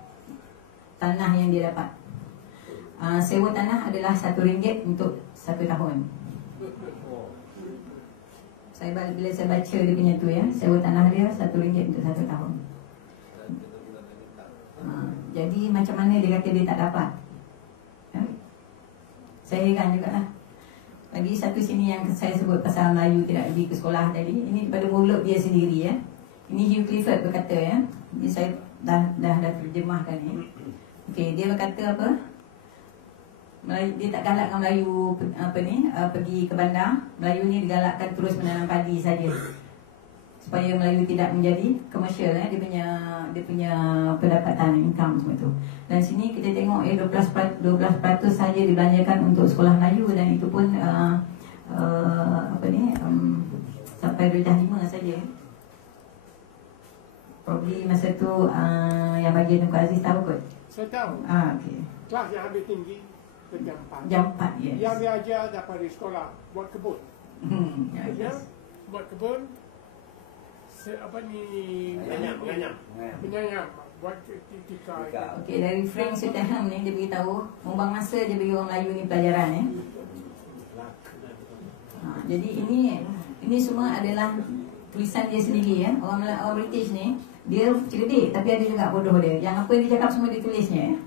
tanah yang dia dapat. Sewa tanah adalah RM1 untuk 1 tahun. Bila saya baca dia punya tu ya, sewa tanah dia RM1 untuk 1 tahun. Jadi macam mana dia kata dia tak dapat? Saya heran jugalah. Lagi satu sini yang saya sebut pasal Melayu tidak pergi ke sekolah tadi, ini daripada mulut dia sendiri ya. Ini Hugh Clifford berkata ya. Ini saya dah terjemahkan ni. Okey, dia berkata apa? Melayu, dia tak galakkan Melayu pergi ke bandar. Melayu ni digalakkan terus menanam padi saja. Supaya Melayu tidak menjadi komersial dia punya pendapatan income semua tu. Dan sini kita tengok 12% saja dibelanjakan untuk sekolah Melayu, dan itu pun sampai darjah 5 saja. Probably masa tu yang bagian Tuan Aziz tahu kot. Saya tahu. Okey. Kelas yang lebih tinggi ke jam 4. Jam 4, yes. Yang diajar daripada sekolah buat kebun. Yes. Buat kebun. Menyayam. Buat ketika. Okey, dari Frank Sutherland ni dia beritahu membang masa dia bagi orang Melayu ni pelajaran ya. Jadi ini semua adalah tulisan dia sendiri ya. Orang British ni dia cerdik tapi ada juga bodoh dia. Yang apa yang dia cakap semua dia tulisnya ya.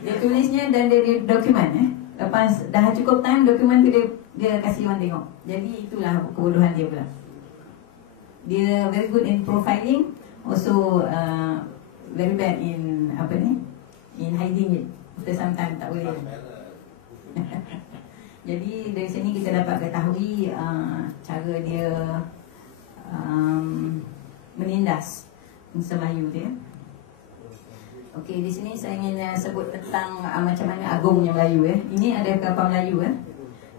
Dia tulisnya dan dia dokumen ya. Lepas dah cukup time dokumen tu dia kasih orang tengok. Jadi itulah kebodohan dia pula. Dia very good in profiling, also very bad in in hiding it. After some time tak boleh. Jadi dari sini kita dapat ketahui cara dia menindas bangsa Melayu dia. Okey, di sini saya ingin sebut tentang macam mana agungnya Melayu ya. Ini ada kapal Melayu ya.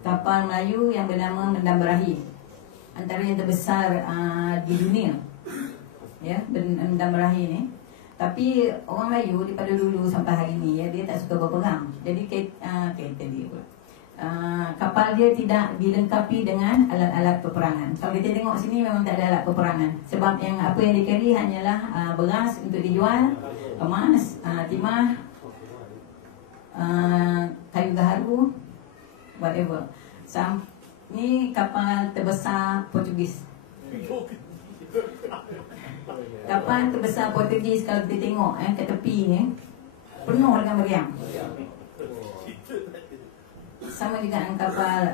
Kapal Melayu yang bernama Mendam Berahi. Antara yang terbesar di dunia. Ya, Mendam Berahi ni. Tapi orang Melayu daripada dulu sampai hari ni ya, dia tak suka berperang. Jadi kereta dia pula. Kapal dia tidak dilengkapi dengan alat-alat peperangan. Kalau kita tengok sini memang tak ada alat peperangan. Sebab yang apa yang di-carry hanyalah beras untuk dijual, emas, timah, kayu gaharu, whatever. Ni kapal terbesar Portugis. Kapal terbesar Portugis kalau kita tengok ke tepi ni penuh dengan meriam. Sama juga dengan kapal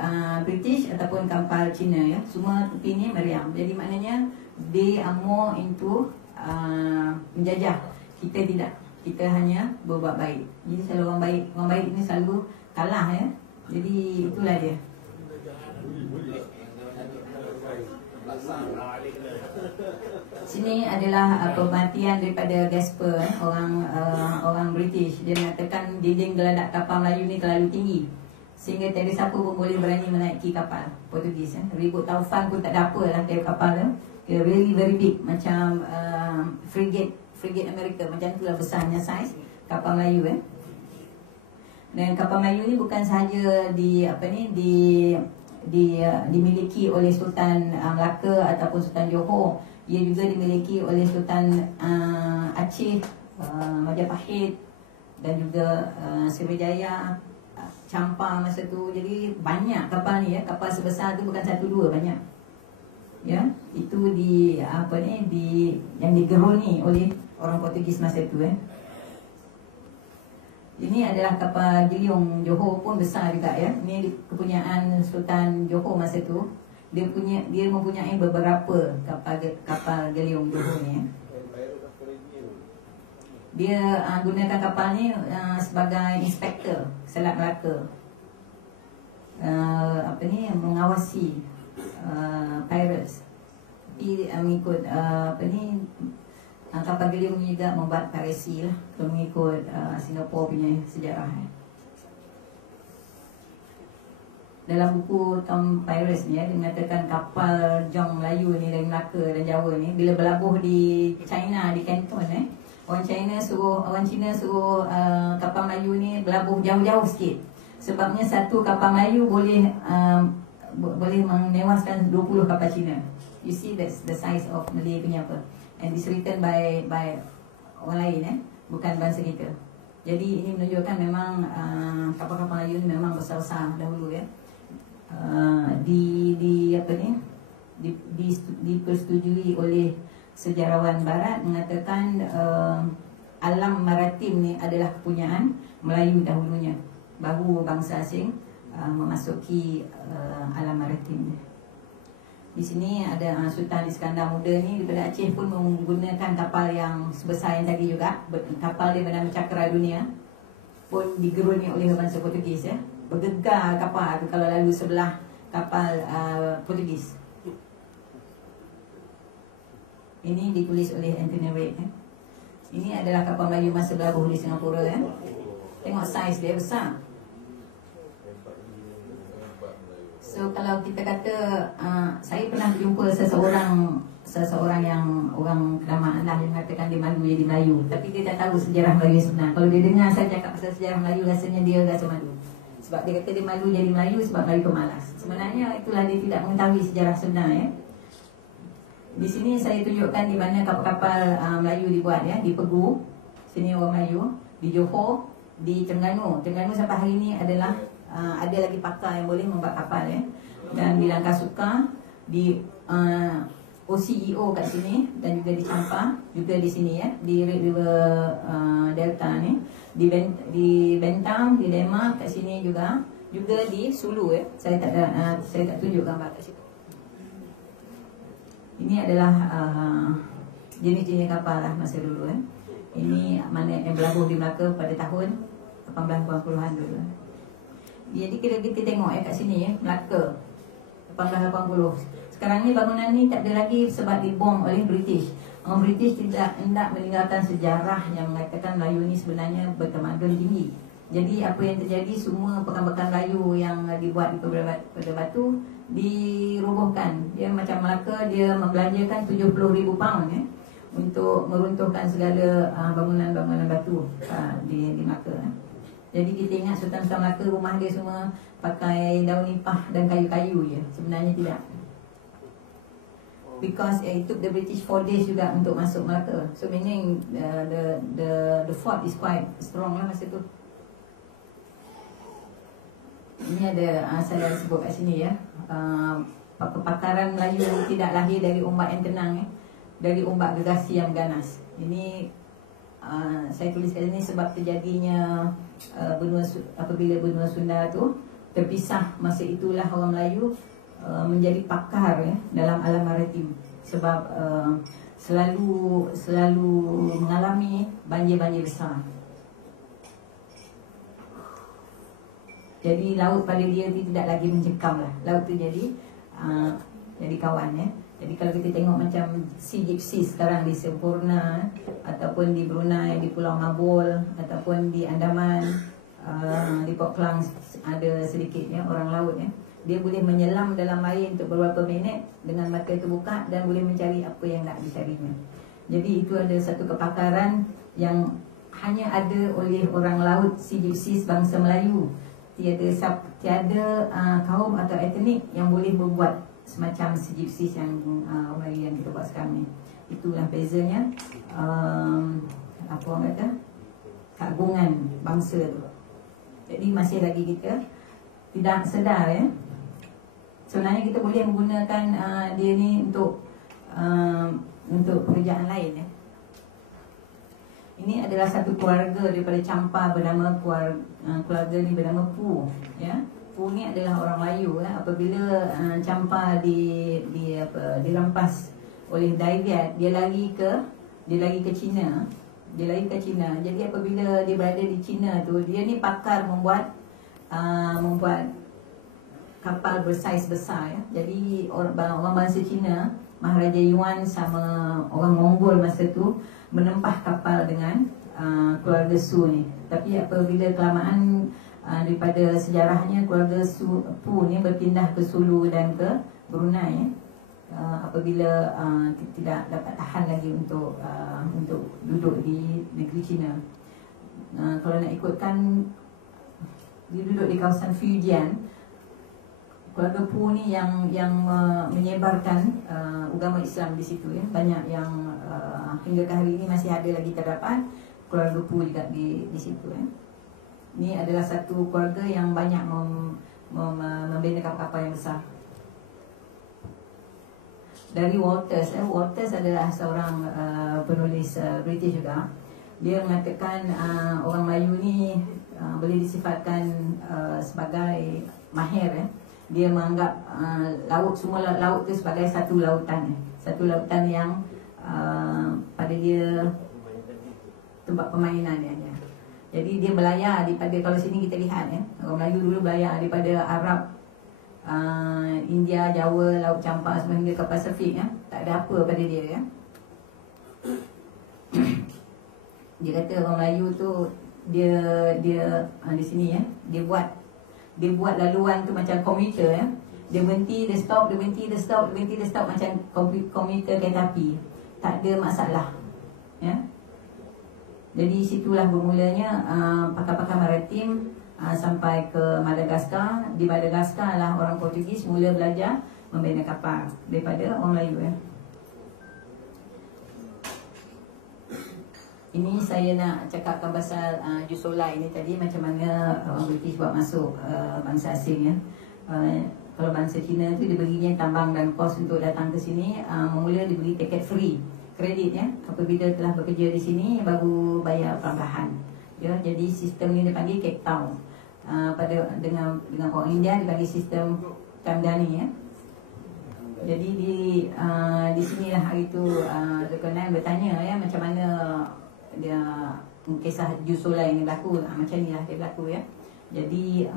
British ataupun kapal Cina ya. Semua tepi ni meriam. Jadi maknanya they are more into menjajah. Kita tidak. Kita hanya berbuat baik. Jadi selalu orang baik ni selalu kalah ya. Jadi itulah dia. Sini adalah pemerhatian daripada Gasper orang British. Dia mengatakan dinding geladak kapal Melayu ni terlalu tinggi sehingga tiada siapa pun boleh berani menaiki kapal Portugis. Ribut taufan pun tak ada apa lah dari kapal tu. Really very big, macam frigate Amerika, macam tu lah besarnya saiz kapal Melayu Dan kapal Melayu ni bukan sahaja dimiliki oleh Sultan Melaka ataupun Sultan Johor. Ia juga dimiliki oleh Sultan Aceh, Majapahit dan juga Sriwijaya, Champa masa tu. Jadi banyak kapal ni ya. Kapal sebesar tu bukan satu dua, banyak. Ya, itu yang digeruni oleh orang Portugis masa tu Ini adalah kapal Giliong Johor pun besar juga ya. Ini kepunyaan Sultan Johor masa tu. Dia mempunyai beberapa kapal Giliong Johor ni Dia gunakan kapal ni sebagai inspektor Selat Melaka. Mengawasi pirates. Tapi mengikut kapal Giliong ni juga membuat piracy lah, mengikut Singapura punya sejarah Dalam buku Tom Pirates ni dia mengatakan kapal Jong Melayu ni dari Melaka dan Jawa ni bila berlabuh di China, di Canton orang Cina suruh kapal Melayu ni berlabuh jauh-jauh sikit. Sebabnya satu kapal Melayu boleh menewaskan 20 kapal Cina. You see that's the size of Malay punya apa. And it's written by orang lain bukan bangsa kita. Jadi ini menunjukkan memang kapal-kapal Melayu ni memang besar-besar dahulu dipersetujui oleh sejarawan barat mengatakan alam maritim ni adalah kepunyaan Melayu dahulunya, baru bangsa asing memasuki alam maritim ni. Di sini ada Sultan Iskandar Muda ni daripada Aceh pun menggunakan kapal yang sebesar yang tadi juga. Kapal dia bernama Cakra Dunia, pun digeruni oleh bangsa Portugis ya. Bergegar kapal tu kalau lalu sebelah kapal Portugis. Ini ditulis oleh Anthony Reid ya. Ini adalah kapal Melayu masa berlabuh di Singapura ya. Tengok saiz dia besar. So kalau kita kata saya pernah jumpa seseorang yang orang kedamaan lah yang mengatakan dia malu jadi Melayu, tapi dia tak tahu sejarah Melayu sebenar. Kalau dia dengar saya cakap pasal sejarah Melayu, rasanya dia rasa malu. Sebab dia kata dia malu jadi Melayu sebab Melayu pemalas. Sebenarnya itulah dia tidak mengetahui sejarah sebenar ya. Di sini saya tunjukkan di mana kapal-kapal Melayu dibuat ya, di Pegu, sini orang Melayu, di Johor, di Terengganu. Terengganu sampai hari ini adalah ada lagi pakar yang boleh membuat kapal ya. Dan di Langkasuka, di OCEO kat sini, dan juga di Champa, juga di sini ya, di Red River Delta ni, di Bentang, di Demak kat sini juga di Sulu ya. Saya tak tunjuk gambar kat situ. Ini adalah jenis-jenis kapal lah masa dulu ya. Ini mana yang berlabuh di Melaka pada tahun 1880-an dulu. Jadi kalau kita tengok kat sini ya, Melaka 1880. Sekarang ni bangunan ni tak ada lagi sebab dibom oleh British. Orang British tidak hendak meninggalkan sejarah yang mengatakan Melayu ni sebenarnya bertamadun tinggi. Jadi apa yang terjadi, semua pekan-pekan Melayu yang dibuat di pada batu dirobohkan. Dia macam Melaka, dia membelanjakan 70,000 pound ya, untuk meruntuhkan segala bangunan-bangunan batu di Melaka. Jadi kita ingat Sultan Melaka, rumah dia semua pakai daun nipah dan kayu-kayu je. Sebenarnya tidak. Because it took the British 4 days juga untuk masuk Melaka. So meaning the fort is quite strong lah masa tu. Ini ada saya sebut kat sini ya. Pakaran Melayu tidak lahir dari ombak yang tenang ya, dari ombak gergasi yang ganas. Ini saya tulis kat sini sebab terjadinya apabila benua Sunda tu terpisah, masa itulah orang Melayu menjadi pakar ya dalam alam maritim, sebab selalu mengalami banjir-banjir besar. Jadi laut pada dia tidak lagi mencekam lah. Laut tu jadi kawan ya. Jadi kalau kita tengok macam Sea Gypsy sekarang di Sempurna, ataupun di Brunei, di Pulau Mabul, ataupun di Andaman, di Port Klang ada sedikit ya orang laut ya. Dia boleh menyelam dalam air untuk beberapa minit dengan mata terbuka dan boleh mencari apa yang nak dicarinya. Jadi itu ada satu kepakaran yang hanya ada oleh orang laut Sea Gypsy bangsa Melayu. Tiada kaum atau etnik yang boleh membuat semacam Sea Gypsy yang Melayu yang kita buat sekarang ni. Itulah bezanya apa orang kata, keagungan bangsa tu. Jadi masih lagi kita tidak sedar ya. Sebenarnya kita boleh menggunakan dia ni untuk pekerjaan lain ya. Ini adalah satu keluarga daripada Champa bernama keluarga ni bernama Pu ya. Pu ni adalah orang Melayu ya. Apabila Champa dirampas oleh Daiviat, dia lari ke China. Jadi apabila dia berada di China tu, dia ni pakar membuat kapal bersaiz besar ya. Jadi orang bangsa Cina, Maharaja Yuan sama orang Mongol masa tu menempah kapal dengan keluarga Su ni. Tapi apabila kelamaan daripada sejarahnya, keluarga Pu ni berpindah ke Sulu dan ke Brunei ya. Apabila tidak dapat tahan lagi untuk duduk di negeri China. Kalau nak ikutkan, dia duduk di kawasan Fujian. Keluarga Pu ni yang menyebarkan agama Islam di situ ya. Banyak yang hingga ke hari ini masih ada lagi terdapat keluarga Pu juga di situ ya. Ini adalah satu keluarga yang banyak membina kapal-kapal yang besar. Dari Walters Walters adalah seorang penulis British juga. Dia mengatakan orang Melayu ni boleh disifatkan sebagai mahir ya. dia menganggap laut, semua laut tu sebagai satu lautan, satu lautan yang pada dia tempat permainan dia. Jadi dia belayar daripada, kalau sini kita lihat orang Melayu dulu belayar daripada Arab, India, Jawa, Laut Campar semua hingga ke Pasifik tak ada apa pada dia Dia kata orang Melayu tu dia di sini dia buat laluan tu macam komuter Dia berhenti, dia stop, dia berhenti, dia stop, dia berhenti, dia stop, macam komuter kereta api. Tak ada masalah. Jadi situlah bermulanya pakar-pakar maritim sampai ke Madagaskar. Di Madagaskar lah orang Portugis mula belajar membina kapal daripada orang Melayu Ini saya nak cakapkan pasal Jusola ini tadi, macam mana orang British buat masuk bangsa asing Kalau bangsa Cina tu diberinya tambang dan kos untuk datang ke sini, mula diberi tiket free, kredit apabila telah bekerja di sini baru bayar perlahan jadi sistem ni dipanggil Cape Town. Pada dengan orang India dipanggil sistem Kamdani Jadi di sinilah hari tu Zulkarnain bertanya macam mana dia kisah Jusola ini berlaku, macam ni lah dia berlaku Jadi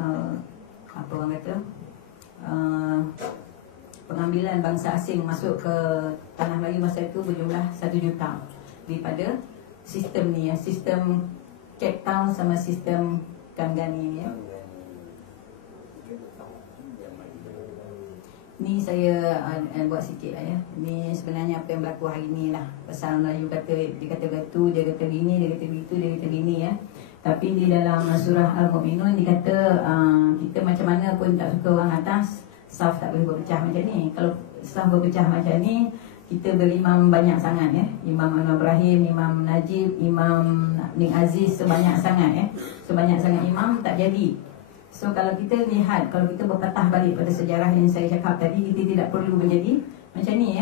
apa orang kata, pengambilan bangsa asing masuk ke tanah Melayu masa itu berjumlah 1 juta daripada sistem ni sistem Cape Town sama sistem Kamdani Ni saya buat sikit lah Ni sebenarnya apa yang berlaku hari ni lah. Pasal Melayu kata, dia kata betul, dia kata gini, dia kata begitu, dia kata gini Tapi di dalam surah Al-Mu'minun dia kata kita macam mana pun tak suka orang atas, saf tak boleh berpecah macam ni. Kalau saf berpecah macam ni, kita berimam banyak sangat Imam Anwar Ibrahim, Imam Najib, Imam Ning Aziz, sebanyak sangat sebanyak sangat imam tak jadi. So kalau kita lihat, kalau kita berpatah balik pada sejarah yang saya cakap tadi, kita tidak perlu menjadi macam ni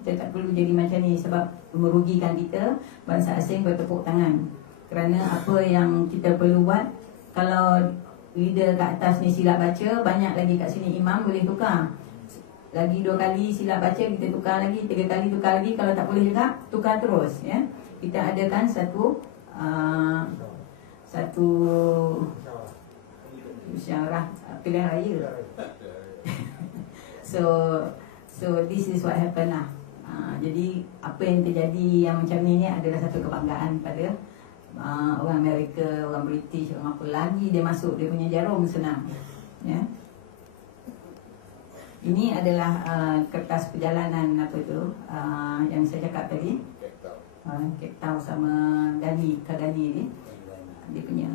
Kita tak perlu jadi macam ni sebab merugikan kita, bangsa asing bertepuk tangan. Kerana apa yang kita perlu buat, kalau leader kat atas ni silap baca, banyak lagi kat sini imam boleh tukar. Lagi 2 kali silap baca, kita tukar lagi, 3 kali tukar lagi. Kalau tak boleh juga, tukar terus Kita adakan satu musyawarah pilihan raya. So this is what happen lah. Jadi apa yang terjadi yang macam ni adalah satu kebanggaan pada orang Amerika, orang British, orang apa lagi dia masuk dia punya jarum senang. Ini adalah kertas perjalanan apa tu yang saya cakap tadi. Cape Town sama Kagani ni. Dia punya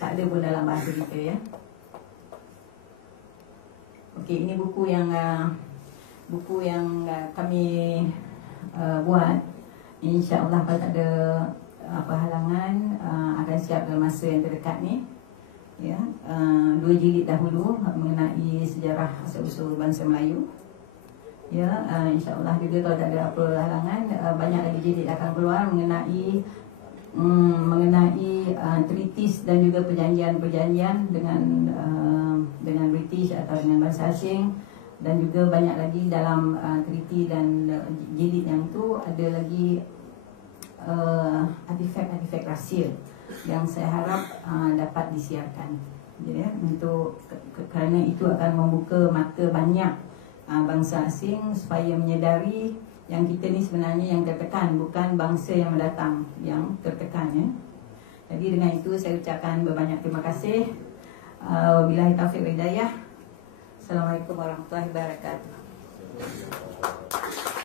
tak ada pun dalam bahasa kita Okey, ini buku yang kami buat. InsyaAllah kalau tak ada apa halangan akan siap dalam masa yang terdekat ni 2 jilid dahulu mengenai sejarah asal-usul bangsa Melayu InsyaAllah juga kalau tak ada apa halangan banyak lagi jilid akan keluar mengenai treaties dan juga perjanjian-perjanjian dengan British atau dengan bangsa asing. Dan juga banyak lagi dalam treaty dan jilid yang tu ada lagi artifak-artifak rahsia yang saya harap dapat disiarkan. Jadi untuk kerana itu akan membuka mata banyak bangsa asing supaya menyedari yang kita ni sebenarnya yang tertekan, bukan bangsa yang mendatang yang tertekan Jadi dengan itu saya ucapkan berbanyak terima kasih. Wabillahi taufiq wal hidayah. Assalamualaikum warahmatullahi wabarakatuh.